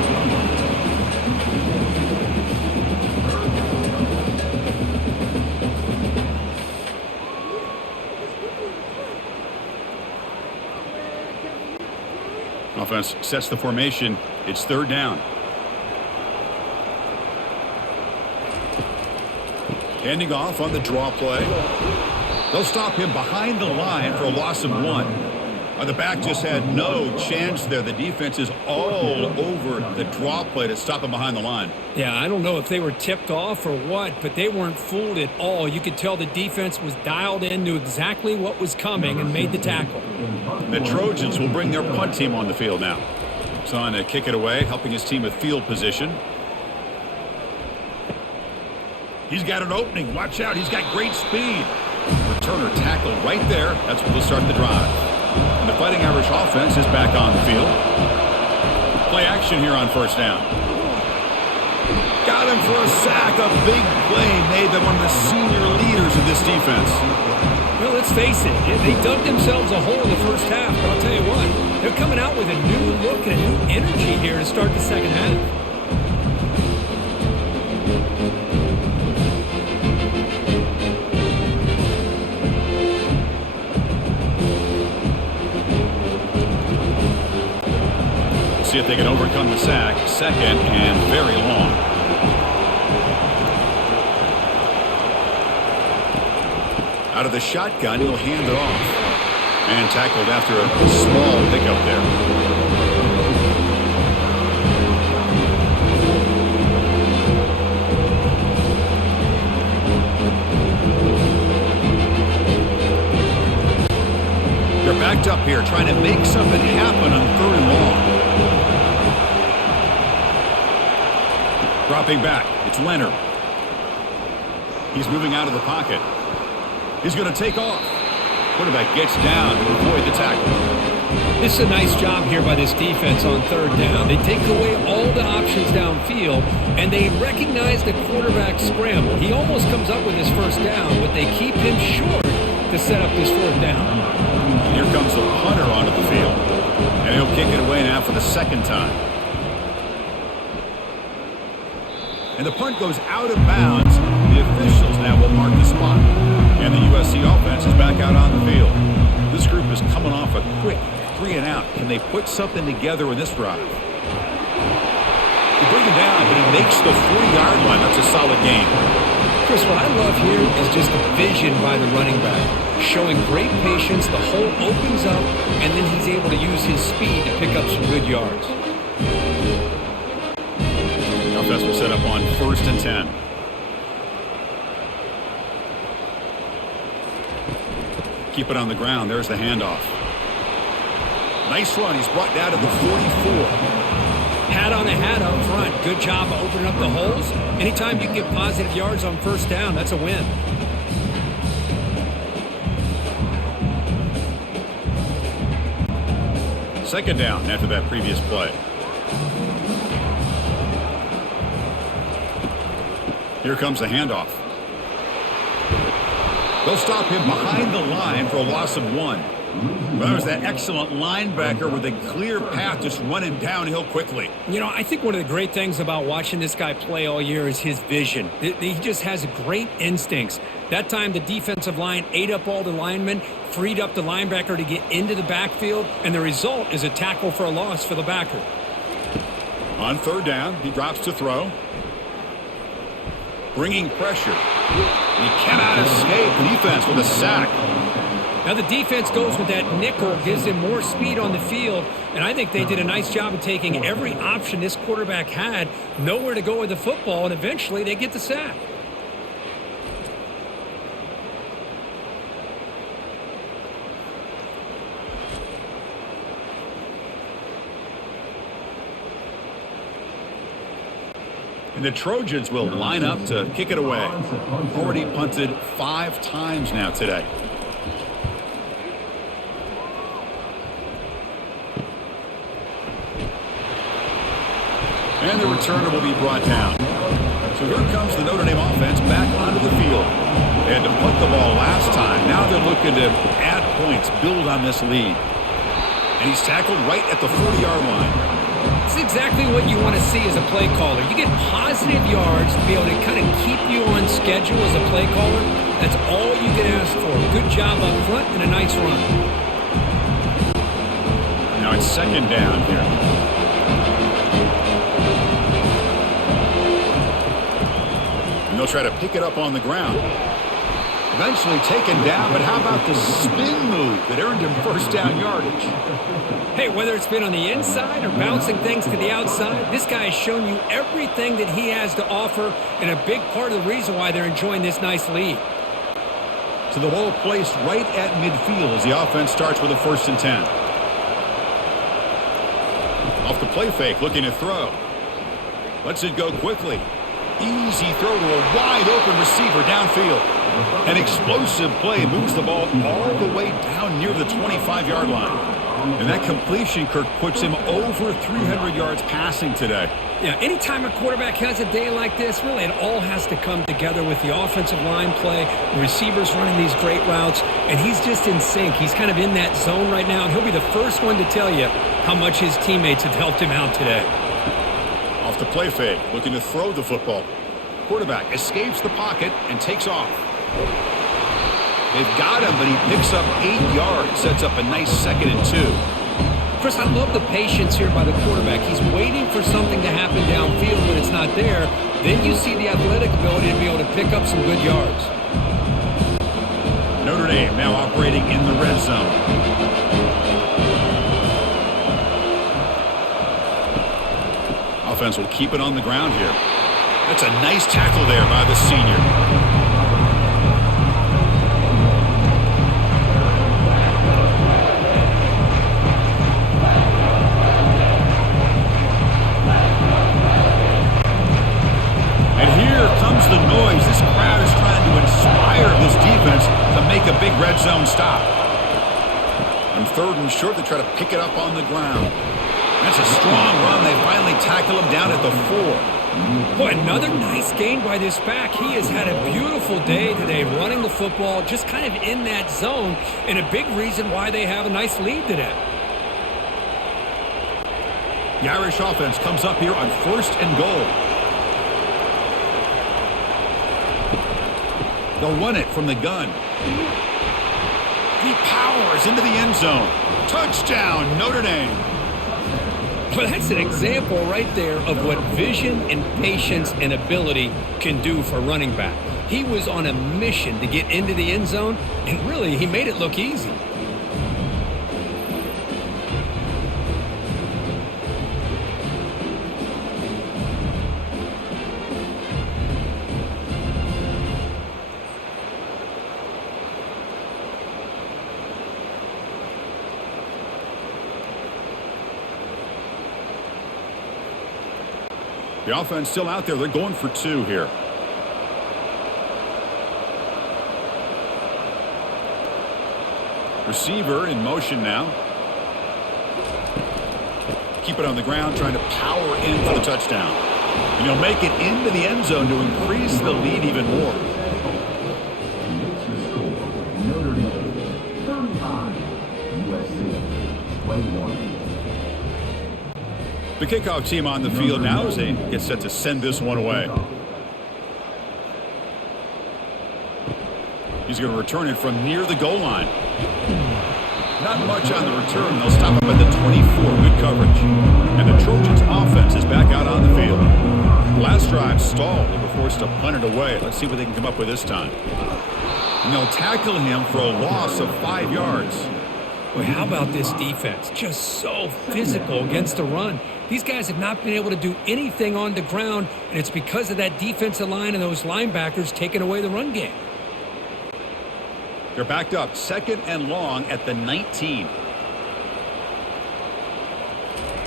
Offense sets the formation. It's third down. Handing off on the draw play. They'll stop him behind the line for a loss of 1. The back just had no chance there. The defense is all over the draw play to stop him behind the line. Yeah, I don't know if they were tipped off or what, but they weren't fooled at all. You could tell the defense was dialed in, knew exactly what was coming, and made the tackle. The Trojans will bring their punt team on the field now. It's on to kick it away, helping his team with field position. He's got an opening. Watch out. He's got great speed. Returner tackle right there. That's where we'll start the drive. And the Fighting Irish offense is back on the field. Play action here on first down. Got him for a sack. A big play made by one of the senior leaders of this defense. Well, let's face it. They dug themselves a hole in the first half. But I'll tell you what, they're coming out with a new look and a new energy here to start the second half. See if they can overcome the sack. Second and very long. Out of the shotgun, he'll hand it off. And tackled after a small pickup there. They're backed up here trying to make something happen on third and long. Dropping back, it's Leonard. He's moving out of the pocket. He's going to take off. Quarterback gets down to avoid the tackle. This is a nice job here by this defense on third down. They take away all the options downfield, and they recognize the quarterback scramble. He almost comes up with his first down, but they keep him short to set up this fourth down. Here comes the punter onto the field, and he'll kick it away now for the second time. And the punt goes out of bounds. The officials now will mark the spot. And the USC offense is back out on the field. This group is coming off a quick 3 and out. Can they put something together in this drive? They bring him down, but he makes the 40-yard line. That's a solid gain. Chris, what I love here is just the vision by the running back. Showing great patience, the hole opens up, and then he's able to use his speed to pick up some good yards. Offense will set up on 1st and 10. Keep it on the ground. There's the handoff. Nice run. He's brought down to the 44. Hat on a hat up front. Good job of opening up the holes. Anytime you can get positive yards on first down, that's a win. Second down after that previous play. Here comes the handoff. They'll stop him behind the line for a loss of 1. Well, there's that excellent linebacker with a clear path just running downhill quickly. You know, I think one of the great things about watching this guy play all year is his vision. He just has great instincts. That time, the defensive line ate up all the linemen, freed up the linebacker to get into the backfield, and the result is a tackle for a loss for the backer. On third down, he drops to throw. Bringing pressure. He cannot escape. The defense with a sack. Now the defense goes with that nickel, gives him more speed on the field, and I think they did a nice job of taking every option this quarterback had, nowhere to go with the football, and eventually they get the sack. And the Trojans will line up to kick it away. Already punted 5 times now today. And the returner will be brought down. So here comes the Notre Dame offense back onto the field. They had to punt the ball last time. Now they're looking to add points, build on this lead. And he's tackled right at the 40-yard line. It's exactly what you want to see as a play caller. You get positive yards to be able to kind of keep you on schedule as a play caller. That's all you can ask for. Good job up front and a nice run. Now it's second down here. And they'll try to pick it up on the ground. Eventually taken down, but how about the spin move that earned him first down yardage? Hey, whether it's been on the inside or bouncing things to the outside, this guy has shown you everything that he has to offer, and a big part of the reason why they're enjoying this nice lead. So the ball placed right at midfield as the offense starts with a 1st and 10. Off the play fake, looking to throw. Lets it go quickly. Easy throw to a wide-open receiver downfield. An explosive play moves the ball all the way down near the 25-yard line. And that completion, Kirk, puts him over 300 yards passing today. Yeah, anytime a quarterback has a day like this, really it all has to come together with the offensive line play, the receivers running these great routes, and he's just in sync. He's kind of in that zone right now, and he'll be the first one to tell you how much his teammates have helped him out today. Off the play fake, looking to throw the football. Quarterback escapes the pocket and takes off. They've got him, but he picks up 8 yards, sets up a nice 2nd and 2. Chris, I love the patience here by the quarterback. He's waiting for something to happen downfield when it's not there. Then you see the athletic ability to be able to pick up some good yards. Notre Dame now operating in the red zone. Offense will keep it on the ground here. That's a nice tackle there by the senior. The noise. This crowd is trying to inspire this defense to make a big red zone stop. On 3rd and short, they try to pick it up on the ground. That's a strong run. They finally tackle him down at the 4. Boy, another nice gain by this back. He has had a beautiful day today running the football, just kind of in that zone, and a big reason why they have a nice lead today. The Irish offense comes up here on 1st and goal. They'll run it from the gun. He powers into the end zone. Touchdown, Notre Dame. Well, that's an example right there of what vision and patience and ability can do for running back. He was on a mission to get into the end zone, and really, he made it look easy. The offense still out there. They're going for 2 here. Receiver in motion now. Keep it on the ground, trying to power in for the touchdown. And he'll make it into the end zone to increase the lead even more. Notre Dame 35, USC 21. The kickoff team on the field now as they get set to send this one away. He's going to return it from near the goal line. Not much on the return. They'll stop him at the 24. Good coverage. And the Trojans offense is back out on the field. Last drive stalled. They were forced to punt it away. Let's see what they can come up with this time. And they'll tackle him for a loss of 5 yards. Well, how about this defense? Just so physical against the run. These guys have not been able to do anything on the ground, and it's because of that defensive line and those linebackers taking away the run game. They're backed up 2nd and long at the 19.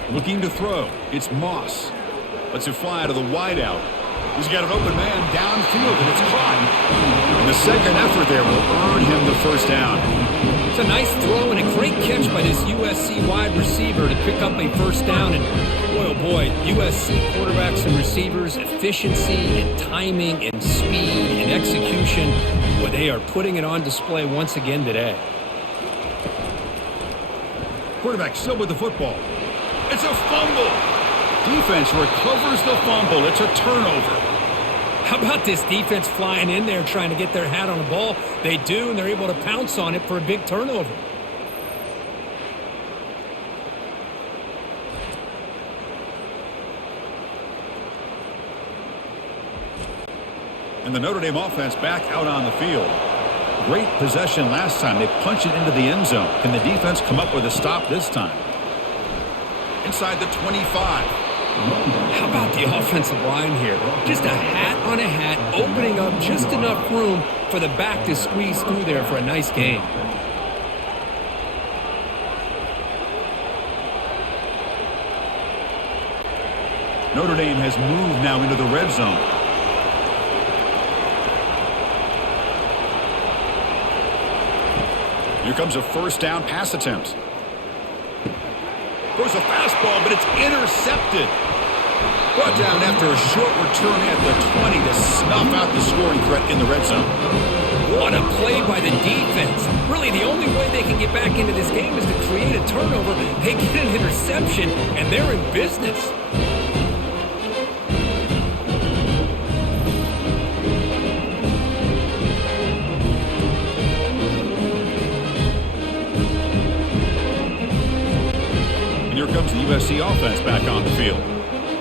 Looking to throw. It's Moss. Lets it fly to the wideout. He's got an open man downfield, and it's caught. And the second effort there will earn him the first down. It's a nice throw and a great catch by this USC wide receiver to pick up a first down. And boy, oh boy, USC quarterbacks and receivers, efficiency and timing and speed and execution, well, they are putting it on display once again today. Quarterback still with the football. It's a fumble. Defense recovers the fumble. It's a turnover. How about this defense flying in there trying to get their hat on the ball? They do, and they're able to pounce on it for a big turnover. And the Notre Dame offense back out on the field. Great possession last time. They punch it into the end zone. Can the defense come up with a stop this time? Inside the 25. How about the offensive line here? Just a hat on a hat, opening up just enough room for the back to squeeze through there for a nice gain. Notre Dame has moved now into the red zone. Here comes a first down pass attempt. Throws a fastball, but it's intercepted. Brought down after a short return at the 20 to snuff out the scoring threat in the red zone. What a play by the defense. Really, the only way they can get back into this game is to create a turnover. They get an interception, and they're in business. Here comes the USC offense back on the field.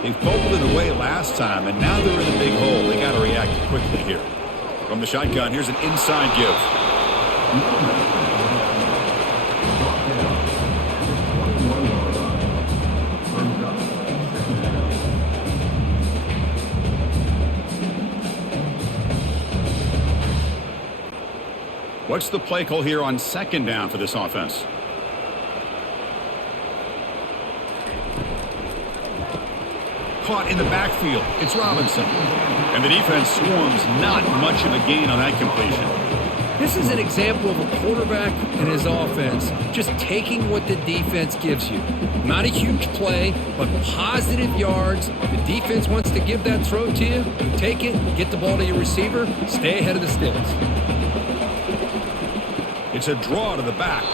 They fumbled it away last time, and now they're in a big hole. They got to react quickly here. From the shotgun, here's an inside give. What's the play call here on second down for this offense? Caught in the backfield. It's Robinson. And the defense swarms. Not much of a gain on that completion. This is an example of a quarterback and his offense just taking what the defense gives you. Not a huge play, but positive yards. The defense wants to give that throw to you. You take it, get the ball to your receiver, stay ahead of the sticks. It's a draw to the back.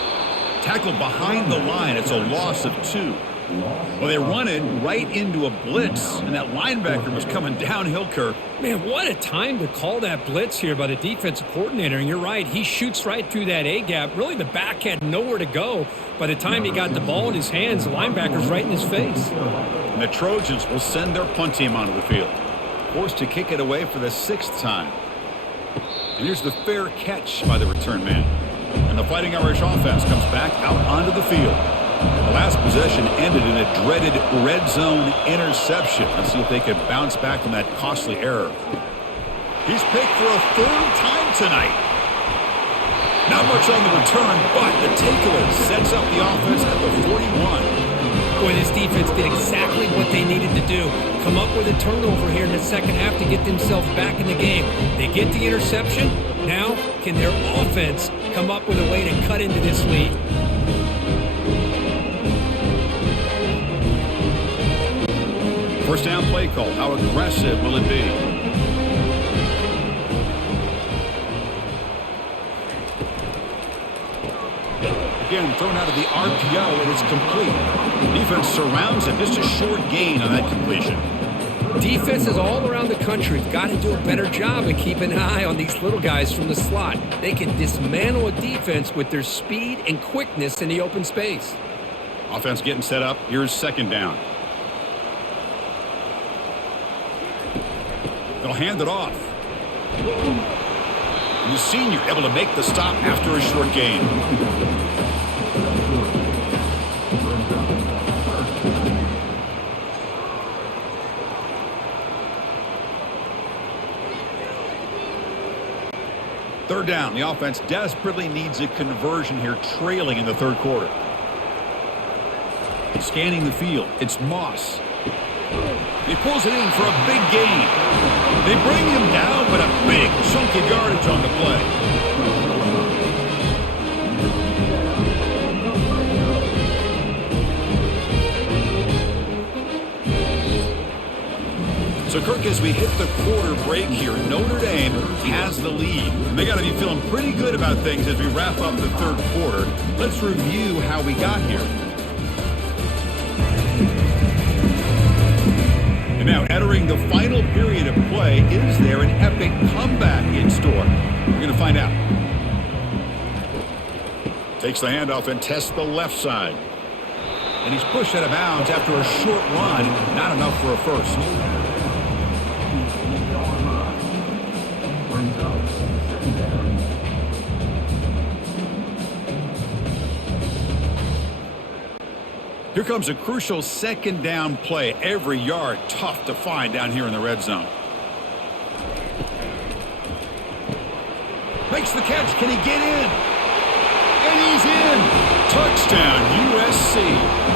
Tackled behind the line. It's a loss of 2. Well, they run it right into a blitz, and that linebacker was coming downhill, Kirk. Man, what a time to call that blitz here by the defensive coordinator. And you're right, he shoots right through that A-gap. Really, the back had nowhere to go. By the time he got the ball in his hands, the linebacker's right in his face. And the Trojans will send their punt team onto the field. Forced to kick it away for the 6th time. And here's the fair catch by the return man. And the Fighting Irish offense comes back out onto the field. The last possession ended in a dreaded red zone interception. Let's see if they can bounce back from that costly error. He's picked for a 3rd time tonight. Not much on the return, but the takeaway sets up the offense at the 41. Boy, this defense did exactly what they needed to do. Come up with a turnover here in the second half to get themselves back in the game. They get the interception. Now, can their offense come up with a way to cut into this lead? First down play call. How aggressive will it be? Again, thrown out of the RPO, and it's complete. Defense surrounds it. Just a short gain on that completion. Defenses all around the country have got to do a better job of keeping an eye on these little guys from the slot. They can dismantle a defense with their speed and quickness in the open space. Offense getting set up. Here's second down. They'll hand it off. And the senior able to make the stop after a short gain. Third down. The offense desperately needs a conversion here, trailing in the 3rd quarter. Scanning the field. It's Moss. He pulls it in for a big gain. They bring him down, but a big chunk of yardage on the play. So, Kirk, as we hit the quarter break here, Notre Dame has the lead. They got to be feeling pretty good about things as we wrap up the 3rd quarter. Let's review how we got here. Now, entering the final period of play, is there an epic comeback in store? We're going to find out. Takes the handoff and tests the left side. And he's pushed out of bounds after a short run. Not enough for a first. Here comes a crucial second down play. Every yard tough to find down here in the red zone. Makes the catch. Can he get in? And he's in. Touchdown, USC.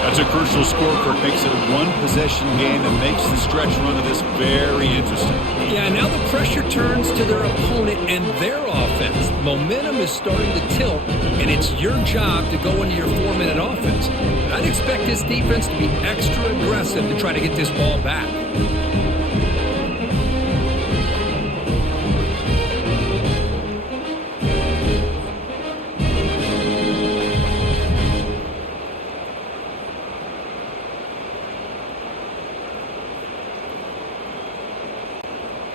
That's a crucial score, Kirk. Makes it a one-possession game and makes the stretch run of this very interesting. Yeah, now the pressure turns to their opponent and their offense. Momentum is starting to tilt, and it's your job to go into your 4-minute offense. And I'd expect this defense to be extra aggressive to try to get this ball back.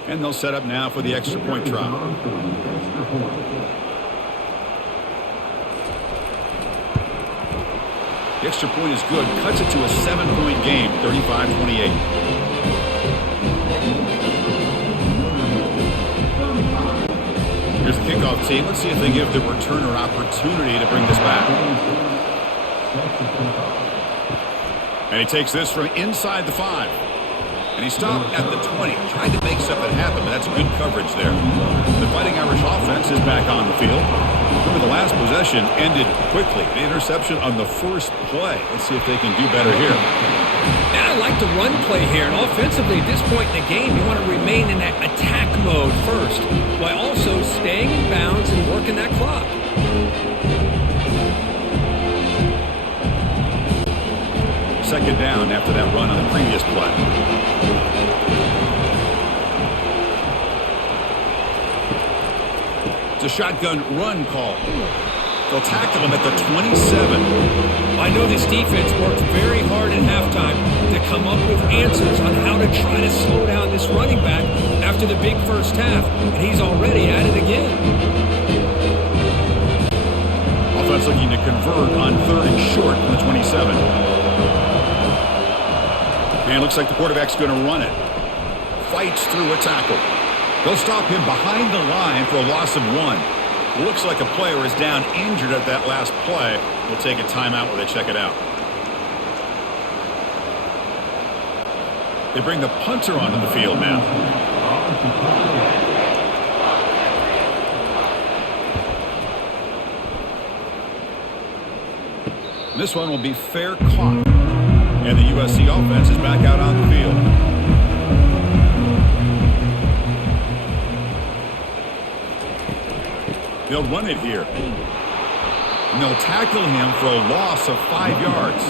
And they'll set up now for the extra point try. The extra point is good. Cuts it to a 7-point game, 35-28. Here's the kickoff team. Let's see if they give the returner opportunity to bring this back. And he takes this from inside the 5. And he stopped at the 20. Tried to make something happen, but that's good coverage there. The Fighting Irish offense is back on the field. Remember, the last possession ended quickly. The interception on the first play. Let's see if they can do better here. And I like the run play here. And offensively, at this point in the game, you want to remain in that attack mode first, while also staying in bounds and working that clock. Second down after that run on the previous play. It's a shotgun run call. They'll tackle him at the 27. I know this defense worked very hard at halftime to come up with answers on how to try to slow down this running back after the big first half, and he's already at it again. Offense looking to convert on 3rd and short from the 27. And looks like the quarterback's going to run it. Fights through a tackle. They'll stop him behind the line for a loss of 1. Looks like a player is down injured at that last play. We'll take a timeout while they check it out. They bring the punter onto the field now. This one will be fair caught. And the USC offense is back out on the field. They'll run it here. And they'll tackle him for a loss of 5 yards.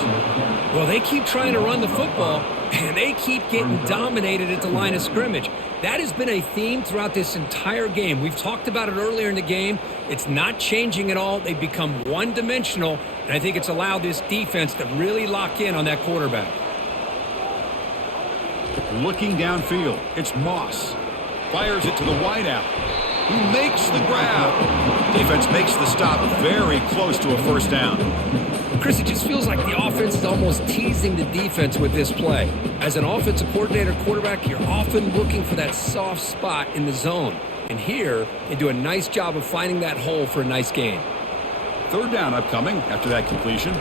Well, they keep trying to run the football, and they keep getting dominated at the line of scrimmage. That has been a theme throughout this entire game. We've talked about it earlier in the game. It's not changing at all. They've become one-dimensional, and I think it's allowed this defense to really lock in on that quarterback. Looking downfield, it's Moss. Fires it to the wideout, who makes the grab. Defense makes the stop very close to a first down. Chris, it just feels like the offense is almost teasing the defense with this play. As an offensive coordinator quarterback, you're often looking for that soft spot in the zone. And here, they do a nice job of finding that hole for a nice gain. 3rd down upcoming after that completion.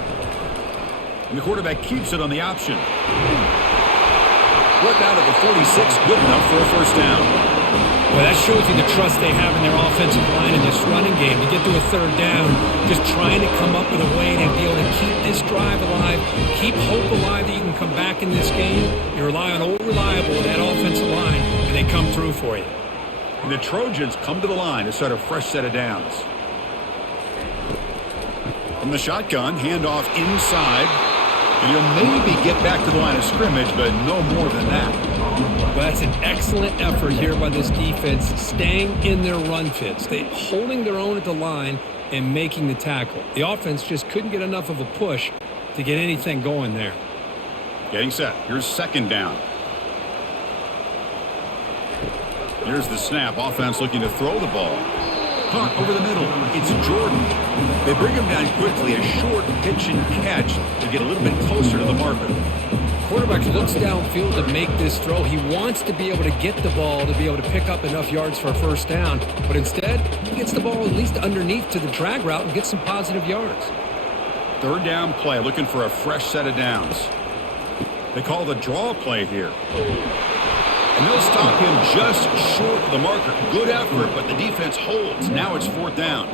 And the quarterback keeps it on the option. Worked out at the 46, good enough for a first down. Well, that shows you the trust they have in their offensive line in this running game. To get to a 3rd down, just trying to come up with a way to be able to keep this drive alive, keep hope alive that you can come back in this game. You rely on old reliable in that offensive line, and they come through for you. And the Trojans come to the line to start a fresh set of downs. From the shotgun, handoff inside. And he'll maybe get back to the line of scrimmage, but no more than that. Well, that's an excellent effort here by this defense, staying in their run fits. They holding their own at the line and making the tackle. The offense just couldn't get enough of a push to get anything going there. Getting set. Here's second down. Here's the snap. Offense looking to throw the ball. Caught over the middle. It's Jordan. They bring him down quickly. A short pitch and catch to get a little bit closer to the marker. Quarterback looks downfield to make this throw. He wants to be able to get the ball to be able to pick up enough yards for a first down. But instead, he gets the ball at least underneath to the drag route and gets some positive yards. Third down play, looking for a fresh set of downs. They call the draw play here. And they'll stop him just short of the marker. Good effort, but the defense holds. Now it's fourth down.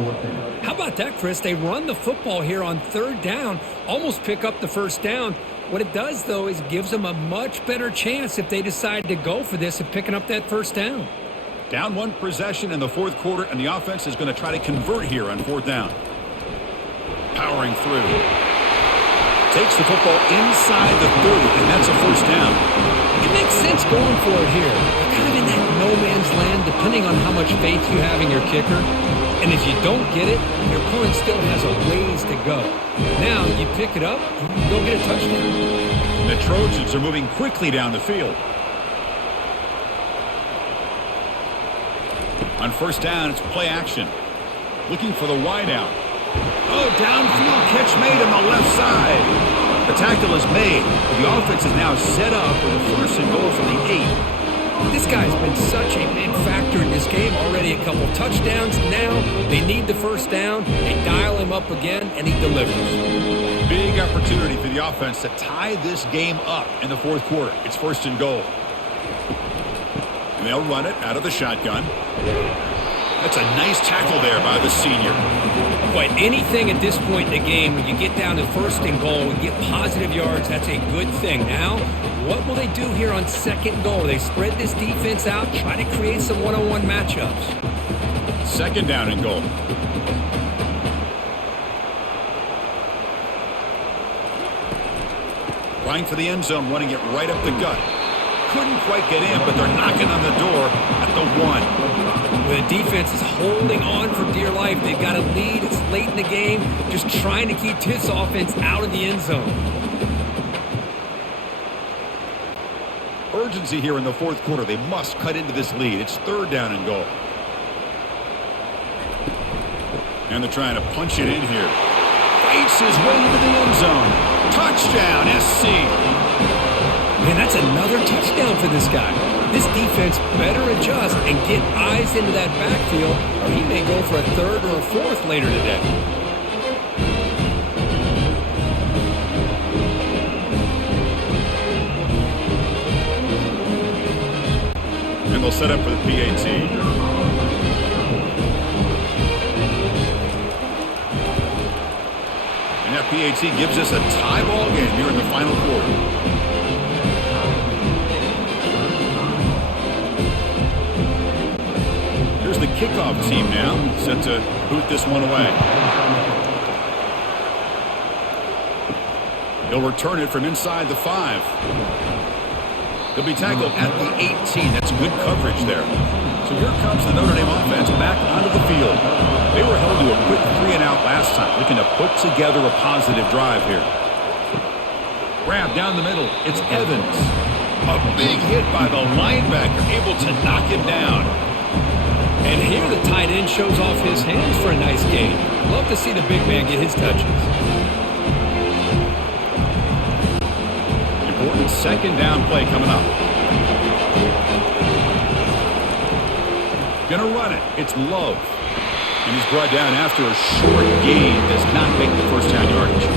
How about that, Chris? They run the football here on third down, almost pick up the first down. What it does, though, is gives them a much better chance if they decide to go for this and picking up that first down. Down one possession in the fourth quarter, and the offense is going to try to convert here on fourth down. Powering through. Takes the football inside the 30, and that's a first down. It makes sense going for it here. You're kind of in that no man's land, depending on how much faith you have in your kicker. And if you don't get it, your opponent still has a ways to go. Now you pick it up, and you go get a touchdown. The Trojans are moving quickly down the field. On first down, it's play action. Looking for the wideout. Oh, downfield catch made on the left side. The tackle is made, but the offense is now set up with a first and goal from the 8. This guy's been such a big factor in this game. Already a couple touchdowns. Now they need the first down. They dial him up again, and he delivers. Big opportunity for the offense to tie this game up in the fourth quarter. It's first and goal. And they'll run it out of the shotgun. That's a nice tackle there by the senior. Quite anything at this point in the game, when you get down to first and goal and get positive yards, that's a good thing. Now, what will they do here on second goal? They spread this defense out, try to create some one-on-one matchups. Second down and goal. Trying for the end zone, running it right up the gut. Couldn't quite get in, but they're knocking on the door at the 1. The defense is holding on for dear life. They've got a lead. It's late in the game. Just trying to keep this offense out of the end zone. Urgency here in the fourth quarter. They must cut into this lead. It's third down and goal. And they're trying to punch it in here. Fights his way into the end zone. Touchdown, SC. Man, that's another touchdown for this guy. This defense better adjust and get eyes into that backfield, or he may go for a third or a fourth later today. And they'll set up for the PAT. And that PAT gives us a tie ball game here in the final quarter. Here's the kickoff team now, set to boot this one away. He'll return it from inside the 5. He'll be tackled at the 18. That's good coverage there. So here comes the Notre Dame offense back onto the field. They were held to a quick 3-and-out last time, looking to put together a positive drive here. Grab down the middle. It's Evans. A big hit by the linebacker, able to knock him down. And here the tight end shows off his hands for a nice game. Love to see the big man get his touches. Important second down play coming up. Gonna run it. It's Love. And he's brought down after a short gain. Does not make the first down yardage.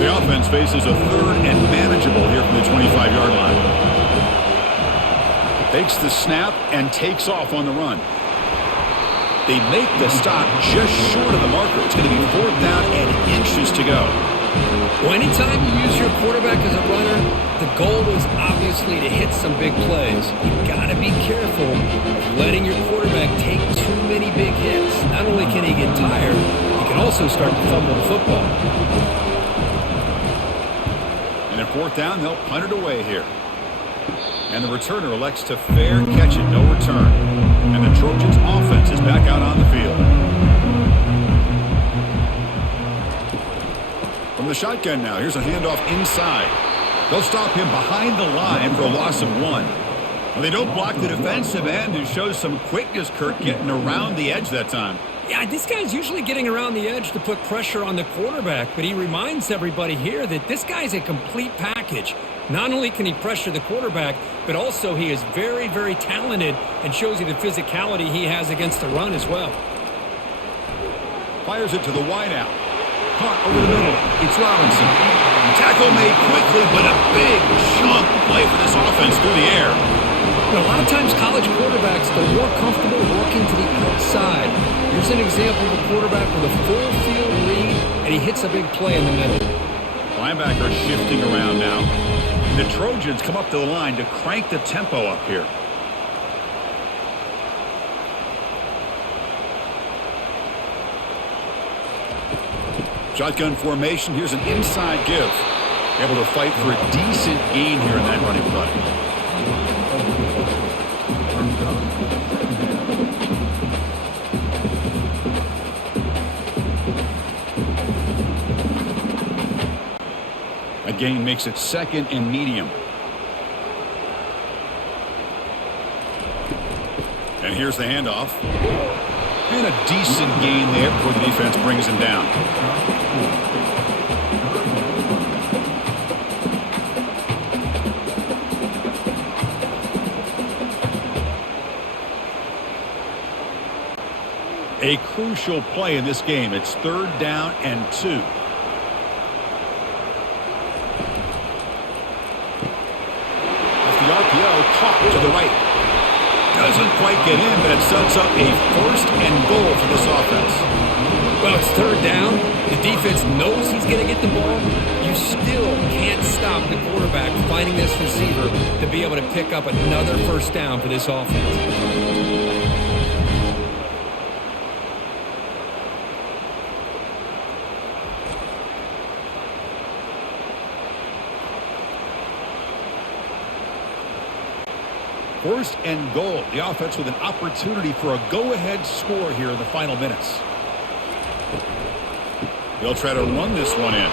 The offense faces a third and manageable here from the 25-yard line. Takes the snap and takes off on the run. They make the stop just short of the marker. It's going to be fourth down and inches to go. Well, anytime you use your quarterback as a runner, the goal is obviously to hit some big plays. You've got to be careful of letting your quarterback take too many big hits. Not only can he get tired, he can also start to fumble the football. And at fourth down, they'll punt it away here. And the returner elects to fair catch it, no return. And the Trojans offense is back out on the field. From the shotgun now, here's a handoff inside. They'll stop him behind the line for a loss of 1. Well, they don't block the defensive end, who shows some quickness, Kurt, getting around the edge that time. Yeah, this guy's usually getting around the edge to put pressure on the quarterback, but he reminds everybody here that this guy's a complete package. Not only can he pressure the quarterback, but also he is very, very talented and shows you the physicality he has against the run as well. Fires it to the wideout. Caught over the middle. It's Robinson. Tackle made quickly, but a big chunk play for this offense through the air. A lot of times college quarterbacks, they're more comfortable walking to the outside. Here's an example of a quarterback with a full field read, and he hits a big play in the middle. Linebacker shifting around now. The Trojans come up to the line to crank the tempo up here. Shotgun formation. Here's an inside give. Able to fight for a decent gain here in that running play. A gain makes it 2nd and medium. And here's the handoff. And a decent gain there before the defense brings him down. A crucial play in this game. It's 3rd down and 2. Off the RPO, caught to the right. Doesn't quite get in, but it sets up a 1st and goal for this offense. Well, it's 3rd down. The defense knows he's going to get the ball. You still can't stop the quarterback finding this receiver to be able to pick up another 1st down for this offense. First and goal. The offense with an opportunity for a go-ahead score here in the final minutes. They'll try to run this one in.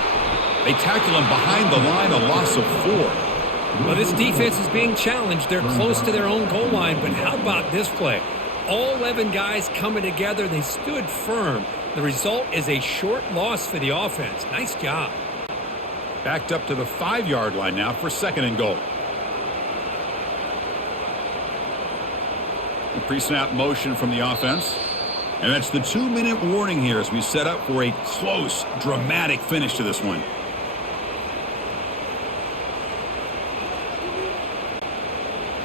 They tackle him behind the line, a loss of 4. Well, this defense is being challenged. They're close to their own goal line, but how about this play? All 11 guys coming together. They stood firm. The result is a short loss for the offense. Nice job. Backed up to the 5-yard line now for 2nd and goal. Pre-snap motion from the offense. And that's the 2-minute warning here as we set up for a close, dramatic finish to this one.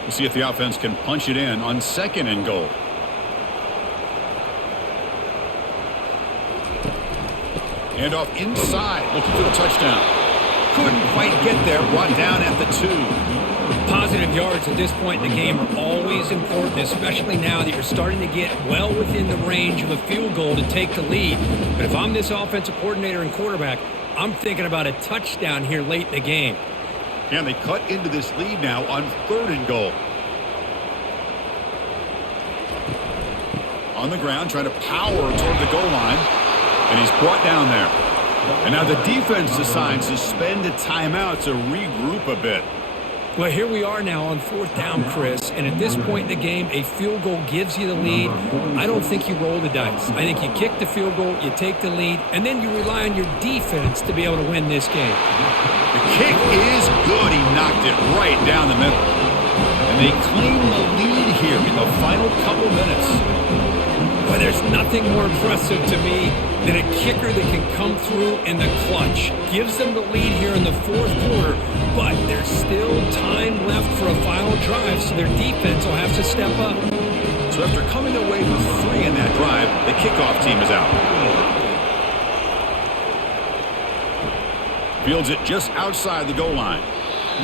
We'll see if the offense can punch it in on 2nd and goal. And off inside, looking for the touchdown. Couldn't quite get there, brought down at the 2. Positive yards at this point in the game are always important, especially now that you're starting to get well within the range of a field goal to take the lead. But if I'm this offensive coordinator and quarterback, I'm thinking about a touchdown here late in the game. And they cut into this lead now on 3rd and goal. On the ground, trying to power toward the goal line. And he's brought down there. And now the defense decides to spend a timeout to regroup a bit. Well, here we are now on 4th down, Chris, and at this point in the game, a field goal gives you the lead. I don't think you roll the dice. I think you kick the field goal, you take the lead, and then you rely on your defense to be able to win this game. The kick is good. He knocked it right down the middle. And they claim the lead here in the final couple minutes. Well, there's nothing more impressive to me than a kicker that can come through in the clutch. Gives them the lead here in the 4th quarter, but there's still time left for a final drive, so their defense will have to step up. So after coming away with 3 in that drive, the kickoff team is out. Fields it just outside the goal line.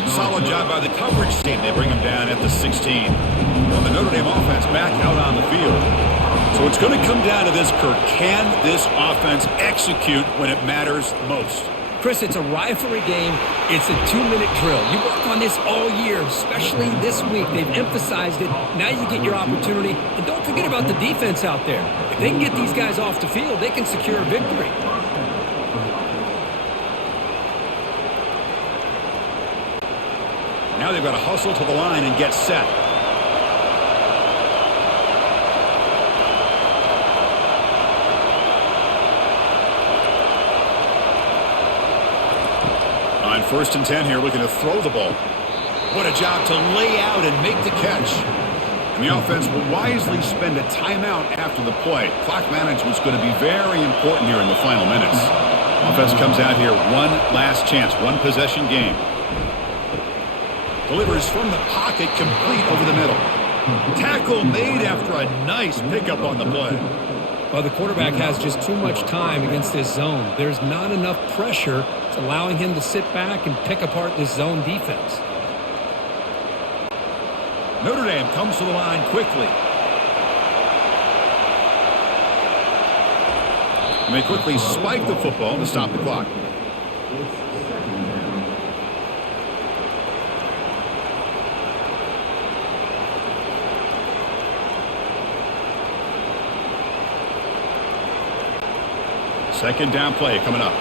Solid job by the coverage team. They bring him down at the 16. Well, the Notre Dame offense back out on the field. So it's going to come down to this, Kirk. Can this offense execute when it matters most? Chris, it's a rivalry game. It's a 2-minute drill. You work on this all year, especially this week. They've emphasized it. Now you get your opportunity. And don't forget about the defense out there. If they can get these guys off the field, they can secure a victory. Now they've got to hustle to the line and get set. On 1st and 10 here, looking to throw the ball. What a job to lay out and make the catch. And the offense will wisely spend a timeout after the play. Clock management's going to be very important here in the final minutes. Offense comes out here, one last chance, one possession game. Delivers from the pocket, complete over the middle. Tackle made after a nice pickup on the play. Well, the quarterback has just too much time against this zone. There's not enough pressure. It's allowing him to sit back and pick apart this zone defense. Notre Dame comes to the line quickly. And they quickly spike the football to stop the clock. Second down play coming up.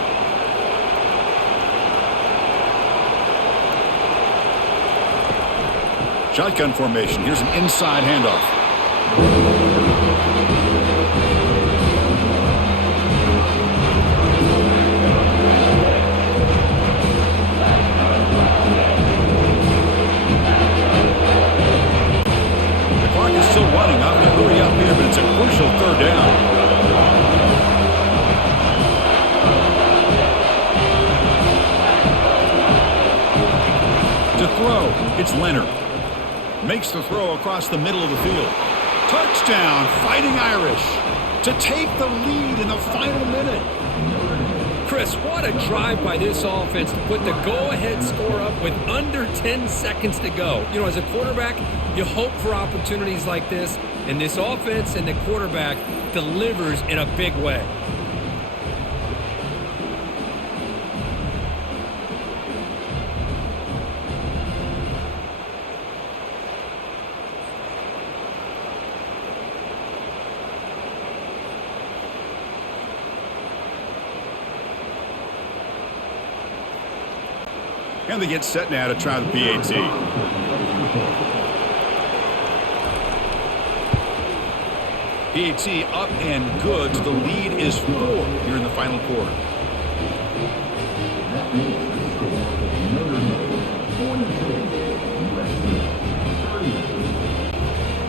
Shotgun formation. Here's an inside handoff. The clock is still running. I'm going to hurry up here, but it's a crucial 3rd down. To throw, it's Leonard. Makes the throw across the middle of the field. Touchdown, Fighting Irish to take the lead in the final minute. Chris, what a drive by this offense to put the go-ahead score up with under 10 seconds to go. You know, as a quarterback, you hope for opportunities like this, and this offense and the quarterback delivers in a big way. And they get set now to try the PAT. PAT up and good. The lead is 4 here in the final quarter. That makes the score Notre Dame 46, USC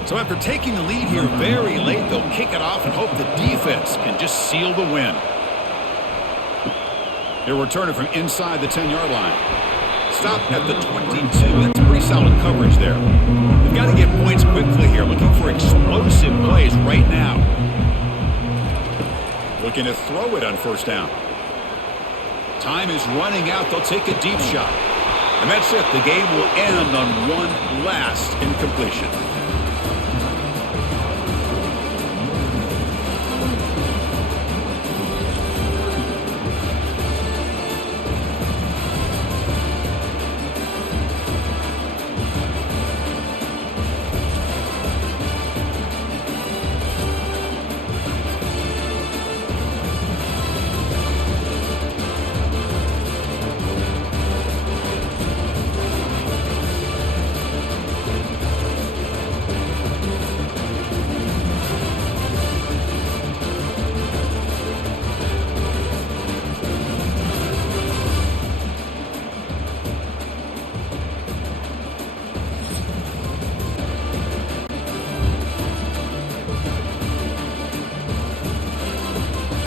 30. So after taking the lead here very late, they'll kick it off and hope the defense can just seal the win. He'll return it from inside the 10-yard line. Stop at the 22. That's pretty solid coverage there. They've got to get points quickly here. Looking for explosive plays right now. Looking to throw it on 1st down. Time is running out. They'll take a deep shot. And that's it. The game will end on one last incompletion.